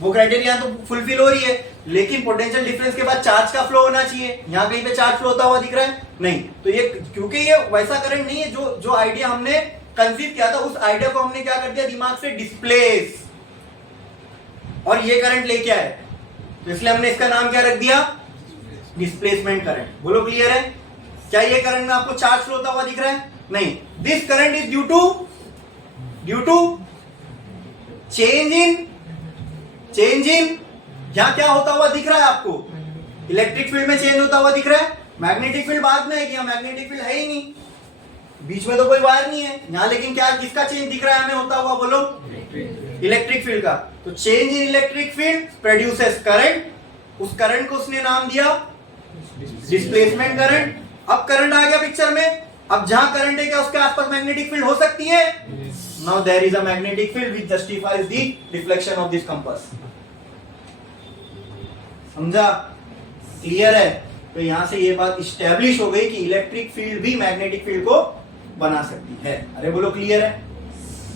वो क्राइटेरिया तो फुलफिल हो रही है, लेकिन पोटेंशियल डिफरेंस के बाद चार्ज का फ्लो होना चाहिए। यहाँ कहीं पे चार्ज फ्लो होता हुआ दिख रहा है? नहीं। तो ये क्योंकि ये वैसा करंट नहीं है जो आइडिया हमने कंसीव किया था, उस आइडिया को हमने क्या कर दिया? दिमाग से डिस्प्लेस, और ये करंट लेके आए, तो इसलिए हमने इसका नाम क्या रख दिया? Displacement current. बोलो क्लियर है? क्या ये करंट में आपको चार्ज फ्लो होता हुआ दिख रहा है? नहीं। This current is due to change in यहां क्या होता हुआ दिख रहा है आपको? इलेक्ट्रिक फील्ड में चेंज होता हुआ दिख रहा है। मैग्नेटिक फील्ड बाद में है, मैग्नेटिक फील्ड है ही नहीं, बीच में तो कोई वायर नहीं है यहां, लेकिन क्या किसका चेंज दिख रहा है हमें होता हुआ? बोलो, इलेक्ट्रिक फील्ड का। तो change in electric field produces current, उस करंट को उसने नाम दिया डिस्प्लेसमेंट करंट। अब करंट आ गया पिक्चर में, अब जहां करंट है क्या उसके आसपास मैग्नेटिक फील्ड हो सकती है? Now there is a magnetic field which justifies the reflection of this compass. समझा? क्लियर है? तो यहां से ये बात इस्टेब्लिश हो गई कि इलेक्ट्रिक फील्ड भी मैग्नेटिक फील्ड को बना सकती है। अरे बोलो क्लियर है?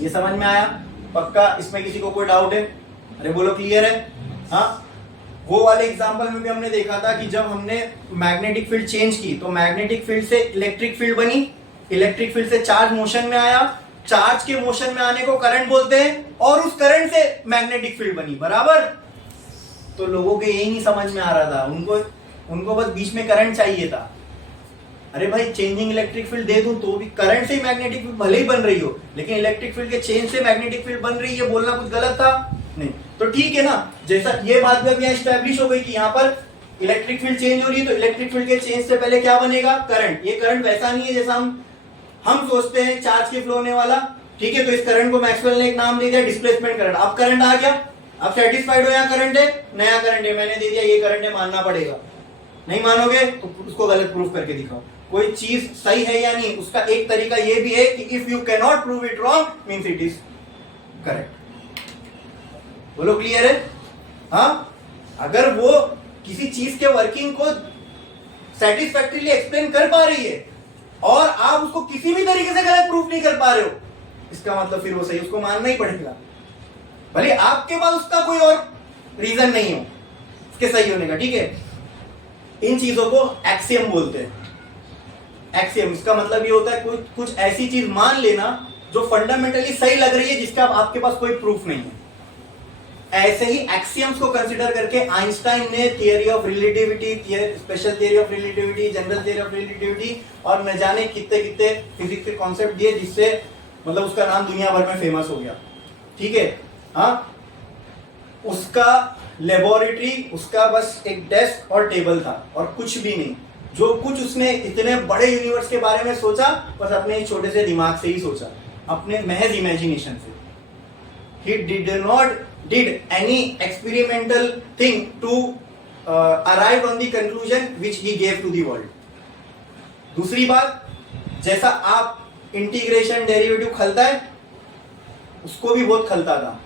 ये समझ में आया? पक्का? इसमें किसी को कोई डाउट है? अरे बोलो क्लियर है? हाँ, वो वाले एग्जांपल में भी हमने देखा था कि जब हमने मैग्नेटिक फील्ड चेंज की तो मैग्नेटिक फील्ड से इलेक्ट्रिक फील्ड बनी, इलेक्ट्रिक फील्ड से चार्ज मोशन में आया, चार्ज के मोशन में आने को करंट बोलते हैं, और उस करंट से मैग्नेटिक फील्ड बनी। बराबर? तो लोगों के यही नहीं समझ में आ रहा था, उनको बस बीच में करंट चाहिए था। अरे भाई, चेंजिंग इलेक्ट्रिक फील्ड दे दूं तो भी करंट से ही मैग्नेटिक फील्ड भले ही बन रही हो, लेकिन इलेक्ट्रिक फील्ड के चेंज से मैग्नेटिक फील्ड बन रही है, बोलना कुछ गलत था? नहीं। तो ठीक है ना, जैसा ये बात भी अब यहाँ एस्टैब्लिश हो गई कि यहाँ पर इलेक्ट्रिक फील्ड चेंज हो रही है, तो इलेक्ट्रिक फील्ड के चेंज से पहले क्या बनेगा? करंट। ये करंट वैसा नहीं है जैसा हम सोचते हैं, चार्ज के फ्लो होने वाला। ठीक है, तो इस करंट को मैक्सवेल ने एक नाम दे दिया, डिस्प्लेसमेंट करंट। अब करंट आ गया, अब सेटिस्फाइड हो? यहाँ करंट है, नया करंट है, मैंने दे दिया, ये करंट है, मानना पड़ेगा। नहीं मानोगे तो उसको गलत प्रूफ करके दिखाओ। कोई चीज सही है या नहीं, उसका एक तरीका ये भी है कि if you can not prove it wrong means it is correct. बोलो क्लियर है? हाँ, अगर वो किसी चीज के वर्किंग को सेटिस्फैक्टरीली एक्सप्लेन कर पा रही है और आप उसको किसी भी तरीके से गलत प्रूफ नहीं कर पा रहे हो, इसका मतलब फिर वो सही, उसको मानना ही पड़ेगा, भले आपके पास उसका कोई और रीजन नहीं हो उसके सही होने का। ठीक है, इन चीजों को एक्सियम बोलते हैं। एक्सियम, इसका मतलब ये होता है कुछ ऐसी चीज मान लेना जो फंडामेंटली सही लग रही है, जिसका आपके पास कोई प्रूफ नहीं है। ऐसे ही एक्सियम्स को कंसीडर करके आइंस्टाइन ने theory of relativity, special theory of relativity, general theory of relativity और न जाने कितने कितने फिजिक्स के कॉन्सेप्ट दिए, जिससे मतलब उसका नाम दुनिया भर में फेमस हो गया। ठीक है, हाँ, उसका लेबोरेटरी, उसका बस एक डेस्क और टेबल था और कुछ भी नहीं। जो कुछ उसने इतने बड़े यूनिवर्स के बारे में सोचा, बस अपने छोटे से दिमाग से ही सोचा, अपने महज इमेजिनेशन से। He did not did any experimental thing to arrive on the conclusion which he gave to the world. दूसरी बात, जैसा आप इंटीग्रेशन डेरिवेटिव खलता है, उसको भी बहुत खलता था।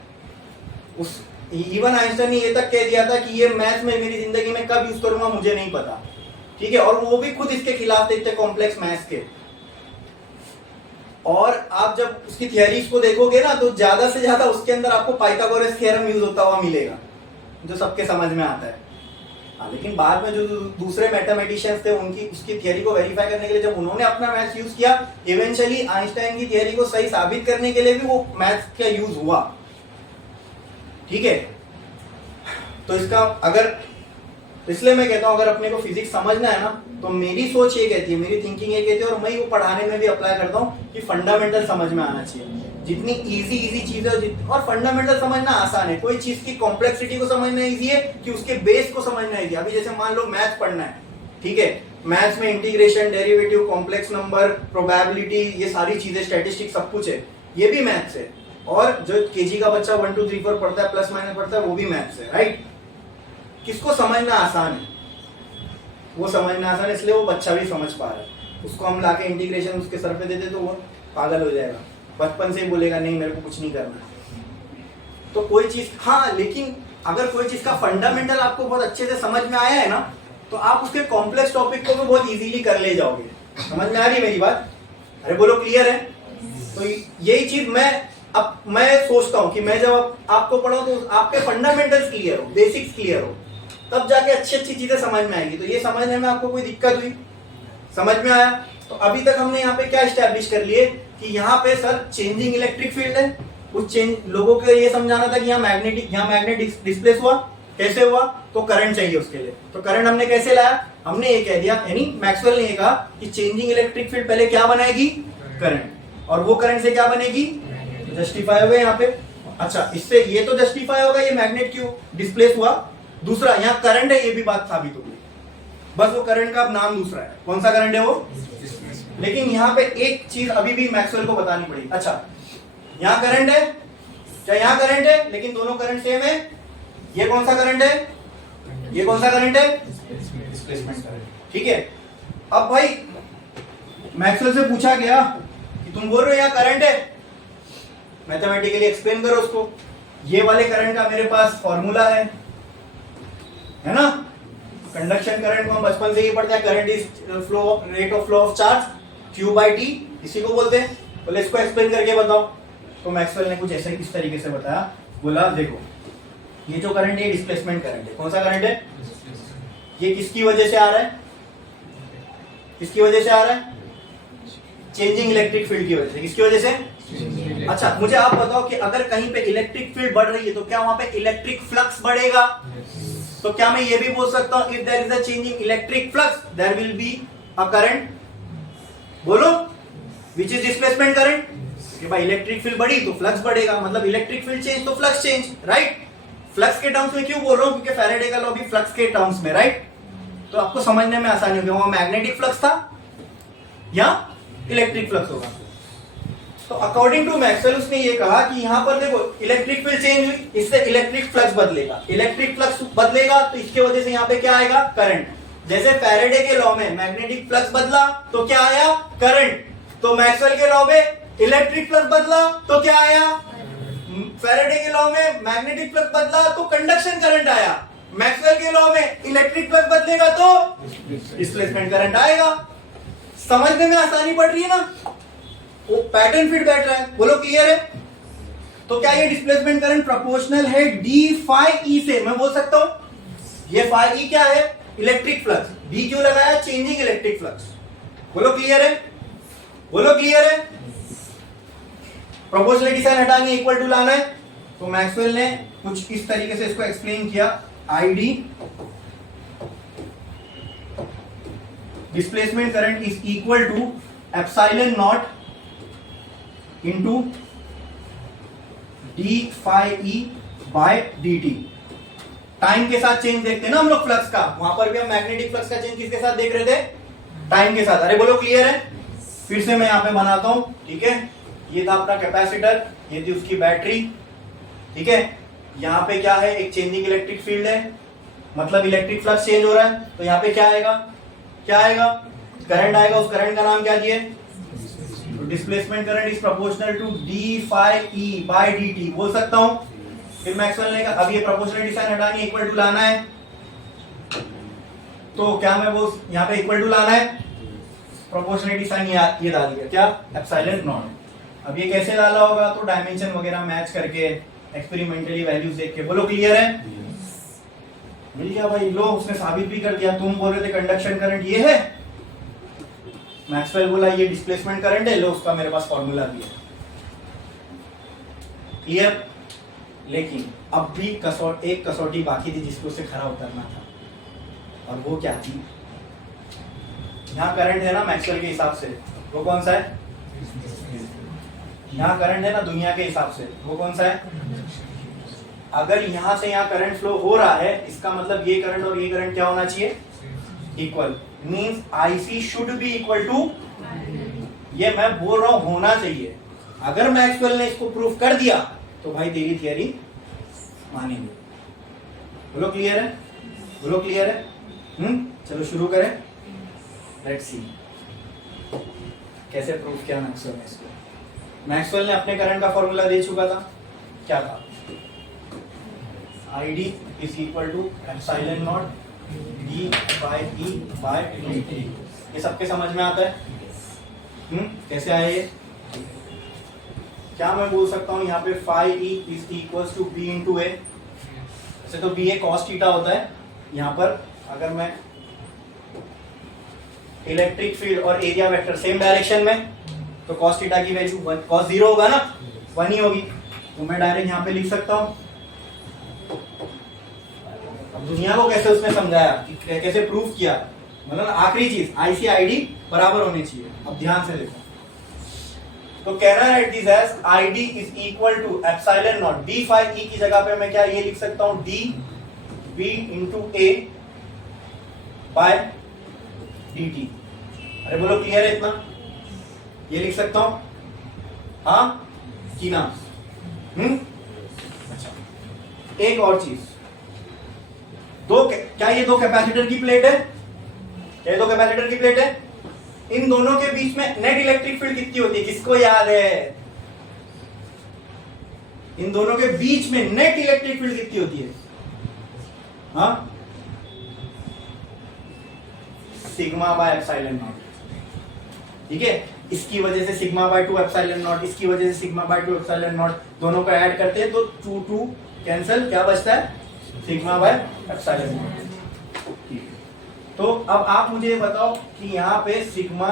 उस इवन आइंस्टाइन ने ये तक कह दिया था कि ये मैथ में मेरी जिंदगी में कब यूज करूंगा मुझे नहीं पता। ठीक है, और वो भी खुद इसके खिलाफ थे, इतने कॉम्प्लेक्स मैथ्स के। और आप जब उसकी थियरीज को देखोगे ना, तो ज्यादा से ज्यादा उसके अंदर आपको पाइथागोरस थ्योरम यूज होता हुआ मिलेगा, जो सबके समझ में आता है। हाँ, लेकिन बाद में जो दूसरे मैथमेटिशियंस थे, उनकी उसकी थियरी को वेरीफाई करने के लिए जब उन्होंने अपना मैथ्स यूज किया, इवेंचुअली आइंस्टाइन की थियरी को सही साबित करने के लिए भी वो मैथ्स का यूज हुआ। ठीक है, तो इसका अगर, इसलिए मैं कहता हूं अगर अपने को फिजिक्स समझना है ना, तो मेरी सोच ये कहती है, मेरी थिंकिंग ये कहती है, और मैं वो पढ़ाने में भी अप्लाई करता हूँ कि फंडामेंटल समझ में आना चाहिए। जितनी इजी चीजें, और फंडामेंटल समझना आसान है। कोई चीज की कॉम्प्लेक्सिटी को समझना इजी है कि उसके बेस को समझना इजी है। अभी जैसे मान लो मैथ पढ़ना है, ठीक है, मैथ्स में integration, derivative, complex number, probability, ये सारी चीजें, स्टैटिस्टिक्स, सब कुछ है, ये भी मैथ्स है। और जो केजी का बच्चा 1 2 3 4 पढ़ता है, प्लस माइनस पढ़ता है, वो भी मैथ्स है, राइट। किसको समझना आसान है, वो समझना आसान है, इसलिए वो बच्चा भी समझ पा रहा है। उसको हम लाके इंटीग्रेशन उसके सर पे देते तो वो पागल हो जाएगा, बचपन से ही बोलेगा नहीं मेरे को कुछ नहीं करना। तो कोई चीज, हाँ, लेकिन अगर कोई चीज का फंडामेंटल आपको बहुत अच्छे से समझ में आया है ना, तो आप उसके कॉम्प्लेक्स टॉपिक को भी बहुत इजीली कर ले जाओगे। समझ में आ रही है मेरी बात? अरे बोलो क्लियर है? तो यही चीज मैं सोचता हूँ कि मैं जब आपको पढ़ाऊं तो आपके फंडामेंटल्स क्लियर हो, बेसिक्स क्लियर हो, तब जाके अच्छी चीजें समझ में आएगी। तो ये समझने में आपको कोई दिक्कत हुई? समझ में आया? तो अभी तक हमने यहाँ पे क्या एस्टैब्लिश कर लिए कि यहाँ पे सर चेंजिंग इलेक्ट्रिक फील्ड है। उस चेंज लोगों को ये समझाना था कि यहाँ मैग्नेट डिस्प्लेस हुआ, कैसे हुआ, तो करंट चाहिए उसके लिए। तो करंट हमने कैसे लाया? हमने ये कह दिया, यानी मैक्सवेल ने ये कहा कि चेंजिंग इलेक्ट्रिक फील्ड पहले क्या बनाएगी? करंट, और वो करंट से क्या बनेगी? जस्टिफाई हो गया यहाँ पे। अच्छा, इससे ये तो जस्टिफाई होगा ये मैग्नेट क्यों डिस्प्लेस हुआ। दूसरा, यहाँ करंट है, ये भी बात साबित हो गई, बस वो करंट का अब नाम दूसरा है। कौन सा करंट है वो? लेकिन यहाँ पे एक चीज अभी भी मैक्सवेल को बतानी पड़ेगी। अच्छा, यहाँ करंट है, क्या यहाँ करंट है, लेकिन दोनों करंट सेम है। ये कौन सा करंट है? ये कौन सा करंट है? Displacement current. ठीक है, अब भाई मैक्सवेल से पूछा गया कि तुम बोल रहे हो यहाँ करंट है, मैथमेटिकली एक्सप्लेन करो उसको। ये वाले करंट का मेरे पास फॉर्मूला है ना। कंडक्शन करंट को हम बचपन से ही पढ़ते हैं, current is flow rate of flow of charge Q by T, इसी को बोलते हैं। बोले इसको एक्सप्लेन करके बताओ। तो मैक्सवेल ने कुछ ऐसे इस तरीके से बताया, बोला देखो ये जो करंट है डिस्प्लेसमेंट करंट है। कौन सा करंट है? ये किसकी वजह से आ रहा है? किसकी वजह से आ रहा है? चेंजिंग इलेक्ट्रिक फील्ड की वजह से। किसकी वजह से? अच्छा मुझे आप बताओ कि अगर कहीं पे इलेक्ट्रिक फील्ड बढ़ रही है तो क्या वहां पे इलेक्ट्रिक फ्लक्स बढ़ेगा? तो क्या मैं ये भी बोल सकता हूं if there is a change in electric flux there will be a current? बोलो विच इज डिस्प्लेसमेंट करंट। कि भाई इलेक्ट्रिक फील्ड बढ़ी तो फ्लक्स बढ़ेगा, मतलब इलेक्ट्रिक फील्ड चेंज तो फ्लक्स चेंज, राइट। फ्लक्स के टर्म्स में क्यों बोल रहा हूं? क्योंकि फैराडे का लॉ भी फ्लक्स के टर्म्स में, राइट। तो आपको समझने में आसानी होगी वहां मैग्नेटिक फ्लक्स था या इलेक्ट्रिक फ्लक्स होगा। तो अकॉर्डिंग टू मैक्सवेल उसने ये कहा कि यहां पर देखो इलेक्ट्रिक फील्ड चेंज हुई, इससे इलेक्ट्रिक फ्लक्स बदलेगा। इलेक्ट्रिक फ्लक्स बदलेगा तो इसके वजह से यहां पे क्या आएगा? करंट। जैसे फैराडे के लॉ में मैग्नेटिक फ्लक्स बदला तो क्या आया? करंट। तो मैक्सवेल के लॉ में इलेक्ट्रिक फ्लक्स बदला तो क्या आया? फैराडे के लॉ में मैग्नेटिक फ्लक्स बदला तो कंडक्शन करंट आया। मैक्सवेल के लॉ में इलेक्ट्रिक फ्लक्स बदलेगा तो डिस्प्लेसमेंट करंट आएगा। समझने में आसानी पड़ रही है ना? वो पैटर्न फिट बैठ रहा है। बोलो क्लियर है? तो क्या ये डिस्प्लेसमेंट करंट प्रोपोर्शनल है डी फाई ई से? मैं बोल सकता हूं ये फाई ई क्या है? Electric flux. डी क्यों लगाया? Changing electric flux. बोलो क्लियर है? बोलो क्लियर है? प्रोपोर्शनलिटी साइन हटानी, इक्वल टू लाना है। तो मैक्सवेल ने कुछ इस तरीके से इसको एक्सप्लेन किया, ID displacement current is equal to epsilon naught into D phi E by D T. Time के साथ चेंज देखते हैं ना हम लोग फ्लक्स का, वहां पर भी हम मैग्नेटिक फ्लक्स का चेंज किसके साथ देख रहे थे? टाइम के साथ। अरे बोलो क्लियर है? फिर से मैं यहां पे बनाता हूं, ठीक है। ये था अपना कैपेसिटर, ये थी उसकी बैटरी, ठीक है। यहाँ पे क्या है? एक चेंजिंग इलेक्ट्रिक फील्ड है, मतलब इलेक्ट्रिक फ्लक्स चेंज हो रहा है। तो यहाँ पे क्या आएगा? क्या आएगा? करंट आएगा। उस करंट का नाम क्या दिए? Displacement current is proportional to D phi E by D T बोल सकता हूं। फिर मैक्सवेल ने कहा अब ये प्रोपोर्शनलिटी साइन हटानी, इक्वल टू लाना है। तो क्या मैं वो यहाँ पे इक्वल टू लाना है, प्रोपोर्शनलिटी साइन ये डाल दिया, क्या? Epsilon not. अब ये कैसे डाला होगा? तो डायमेंशन वगैरह मैच करके, एक्सपेरिमेंटली वैल्यूज देख के। बोलो क्लियर है? मिल गया भाई। लो उसने साबित भी कर दिया। तुम बोल रहे थे कंडक्शन करंट ये है, मैक्सवेल बोला ये डिस्प्लेसमेंट करंट है। लो उसका मेरे पास फॉर्मूला भी है। क्लियर? लेकिन अब भी एक कसौटी बाकी थी जिसको से खरा उतरना था, और वो क्या थी? यहाँ करंट है ना मैक्सवेल के हिसाब से, वो कौन सा है? यहाँ करंट है ना दुनिया के हिसाब से, वो कौन सा है? अगर यहां से यहाँ करंट फ्लो हो रहा है, इसका मतलब ये करंट और ये करंट क्या होना चाहिए? Equal. Means IC should be equal to, ये मैं बोल रहा हूं होना चाहिए। अगर मैक्सवेल ने इसको प्रूव कर दिया तो भाई तेरी थियरी मानेंगे। बोलो क्लियर है? बोलो क्लियर है? चलो शुरू करें। लेट्स सी कैसे प्रूव किया मैक्सवेल ने इसको। मैक्सवेल ने अपने करंट का फॉर्मूला दे चुका था, क्या था? ID is equal to epsilon naught D by E by dt। ये सबके समझ में आता है? कैसे आया ये? क्या मैं बोल सकता हूं यहाँ पे phi E is equal to B into A. ऐसे तो बी ए कॉस थीटा होता है। यहाँ पर अगर मैं इलेक्ट्रिक फील्ड और एरिया वेक्टर सेम डायरेक्शन में, तो कॉस थीटा की वैल्यू कॉस 0 होगा ना, 1 ही होगी। तो मैं डायरेक्ट यहाँ पे लिख सकता हूँ। अब दुनिया को कैसे उसने समझाया, कैसे प्रूफ किया, मतलब आखिरी चीज आईसी आईडी बराबर होनी चाहिए। अब ध्यान से देखो, तो कहना right this as ID is equal to epsilon naught D phi E की जगह पे मैं क्या ये लिख सकता हूं? D B into A by D T. अरे बोलो क्लियर है इतना? ये लिख सकता हूं, हाँ कि ना? अच्छा, एक और चीज, क्या ये दो कैपेसिटर की प्लेट है? क्या ये दो कैपेसिटर की प्लेट है? इन दोनों के बीच में नेट इलेक्ट्रिक फील्ड कितनी होती है, किसको याद है? इन दोनों के बीच में नेट इलेक्ट्रिक फील्ड कितनी होती है? हाँ, सिग्मा बाय एप्सिलॉन नॉट। ठीक है, इसकी वजह से सिग्मा बाय 2 एप्सिलॉन नॉट, इसकी वजह से सिग्मा बाय 2 एप्सिलॉन नॉट, दोनों को ऐड करते हैं तो 2 2 कैंसिल, क्या बचता है? Sigma by epsilon not. तो अब आप मुझे बताओ कि यहाँ पे सिग्मा,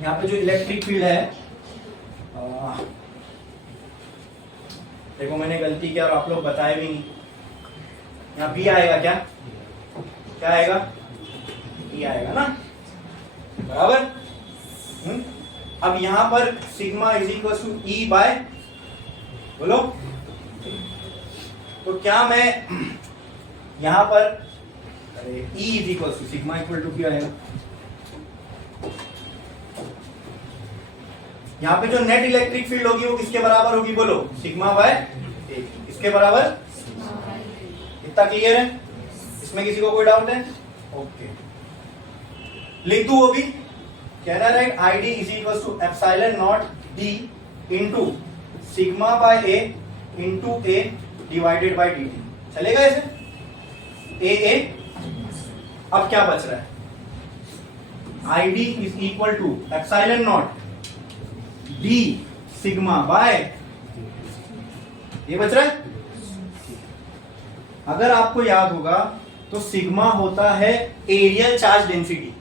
यहाँ पे जो इलेक्ट्रिक फील्ड है, देखो मैंने गलती किया और आप लोग बताए भी नहीं, यहाँ बी आएगा क्या? क्या आएगा? बी आएगा ना, बराबर। अब यहां पर sigma is equal to E by, बोलो, तो क्या मैं यहां पर, अरे E is equal to sigma equal to क्या आएगा? यहां पे जो नेट इलेक्ट्रिक फील्ड होगी वो किसके बराबर होगी, बोलो? सिग्मा बाय ए। इसके बराबर, इतना क्लियर है? इसमें किसी को कोई डाउट है? ओके, लिख दू वो भी, कह रहा है I D is equal to epsilon naught D into sigma by A into A divided by D T. चलेगा ऐसे? ए। अब क्या बच रहा है? I D is equal to epsilon naught D sigma by, ये बच रहा है। अगर आपको याद होगा तो सिग्मा होता है एरियल चार्ज डेंसिटी,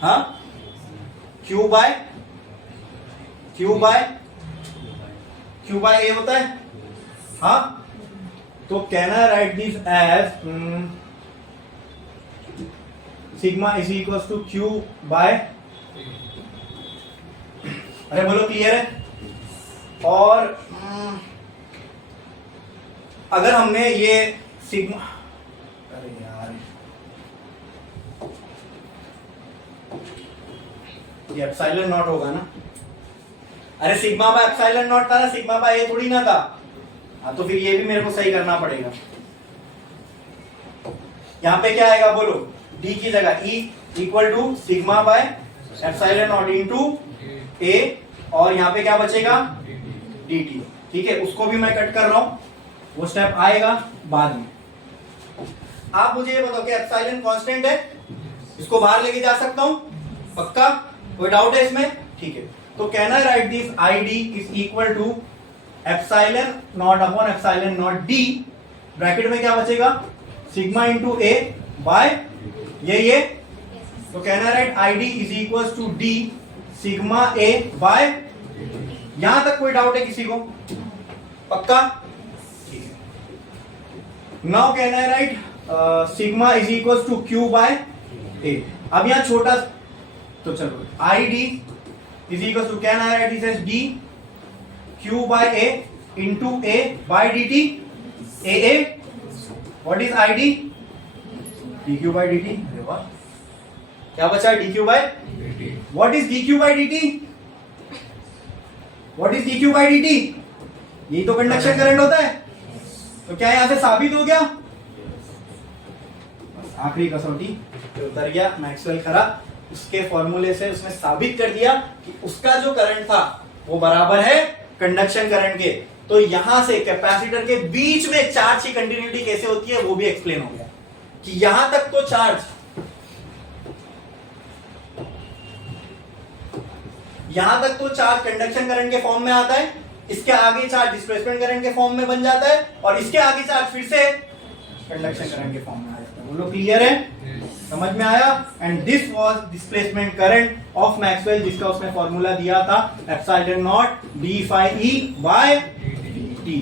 हाँ, क्यू बाय ए होता है, हाँ। तो can I write this as sigma is equal to Q by, अरे बोलो क्लियर है? और अगर हमने ये सिग्मा, अरे यार ये एप्सिलॉन नॉट होगा ना, अरे सिग्मा बाय एप्सिलॉन नॉट था ना, सिग्मा बाय ए थोड़ी ना था। हाँ, तो फिर ये भी मेरे को सही करना पड़ेगा। यहाँ पे क्या आएगा बोलो? डी की जगह E equal to sigma by epsilon not into A, और यहाँ पे क्या बचेगा? D T. ठीक है, उसको भी मैं कट कर रहा हूं, वो स्टेप आएगा बाद में। आप मुझे ये बताओ कि एप्सिलॉन कांस्टेंट है, इसको बाहर लेके जा सकता हूं? पक्का? कोई डाउट है इसमें? ठीक है, तो can I write this I D is equal to epsilon naught upon epsilon naught D, bracket में क्या बचेगा? सिग्मा इंटू ए बाय ये, तो can I write I D is equal to D sigma A by, यहां तक कोई डाउट है किसी को? पक्का? ठीक है, now can I write sigma is equal to Q by A. अब यहां छोटा, तो चलो I D is equal to, can I write this as D Q by A into A by D T, A. What is I D? D Q by D T. अरे वाह, क्या बचा? D Q by D T. What is D Q by D T? What is D Q by D T? यही तो कंडक्शन करंट होता है। तो क्या यहां से साबित हो गया? आखिरी कसौटी पे उतर गया मैक्सवेल खरा, उसके फॉर्मूले से उसने साबित कर दिया कि उसका जो करंट था वो बराबर है कंडक्शन करंट के। तो यहां से कैपेसिटर के बीच में चार्ज की कंटिन्यूटी कैसे होती है वो भी एक्सप्लेन हो गया कि यहां तक तो चार्ज, यहां तक तो चार्ज कंडक्शन करंट के फॉर्म में आता है, इसके आगे चार्ज डिस्प्लेसमेंट करंट के फॉर्म में बन जाता है, और इसके आगे चार्ज फिर से कंडक्शन करंट के फॉर्म में आ जाता है। बोलो क्लियर है? समझ में आया? And this was displacement current of Maxwell, जिसका उसने फॉर्मूला दिया था epsilon naught D phi E by T.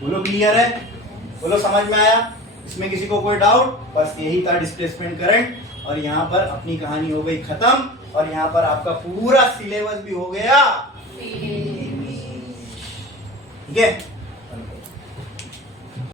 बोलो क्लियर है? बोलो समझ में आया? इसमें किसी को कोई डाउट? बस यही था डिस्प्लेसमेंट करंट, और यहाँ पर अपनी कहानी हो गई खत्म, और यहाँ पर आपका पूरा सिलेबस भी हो गया। ठीक है।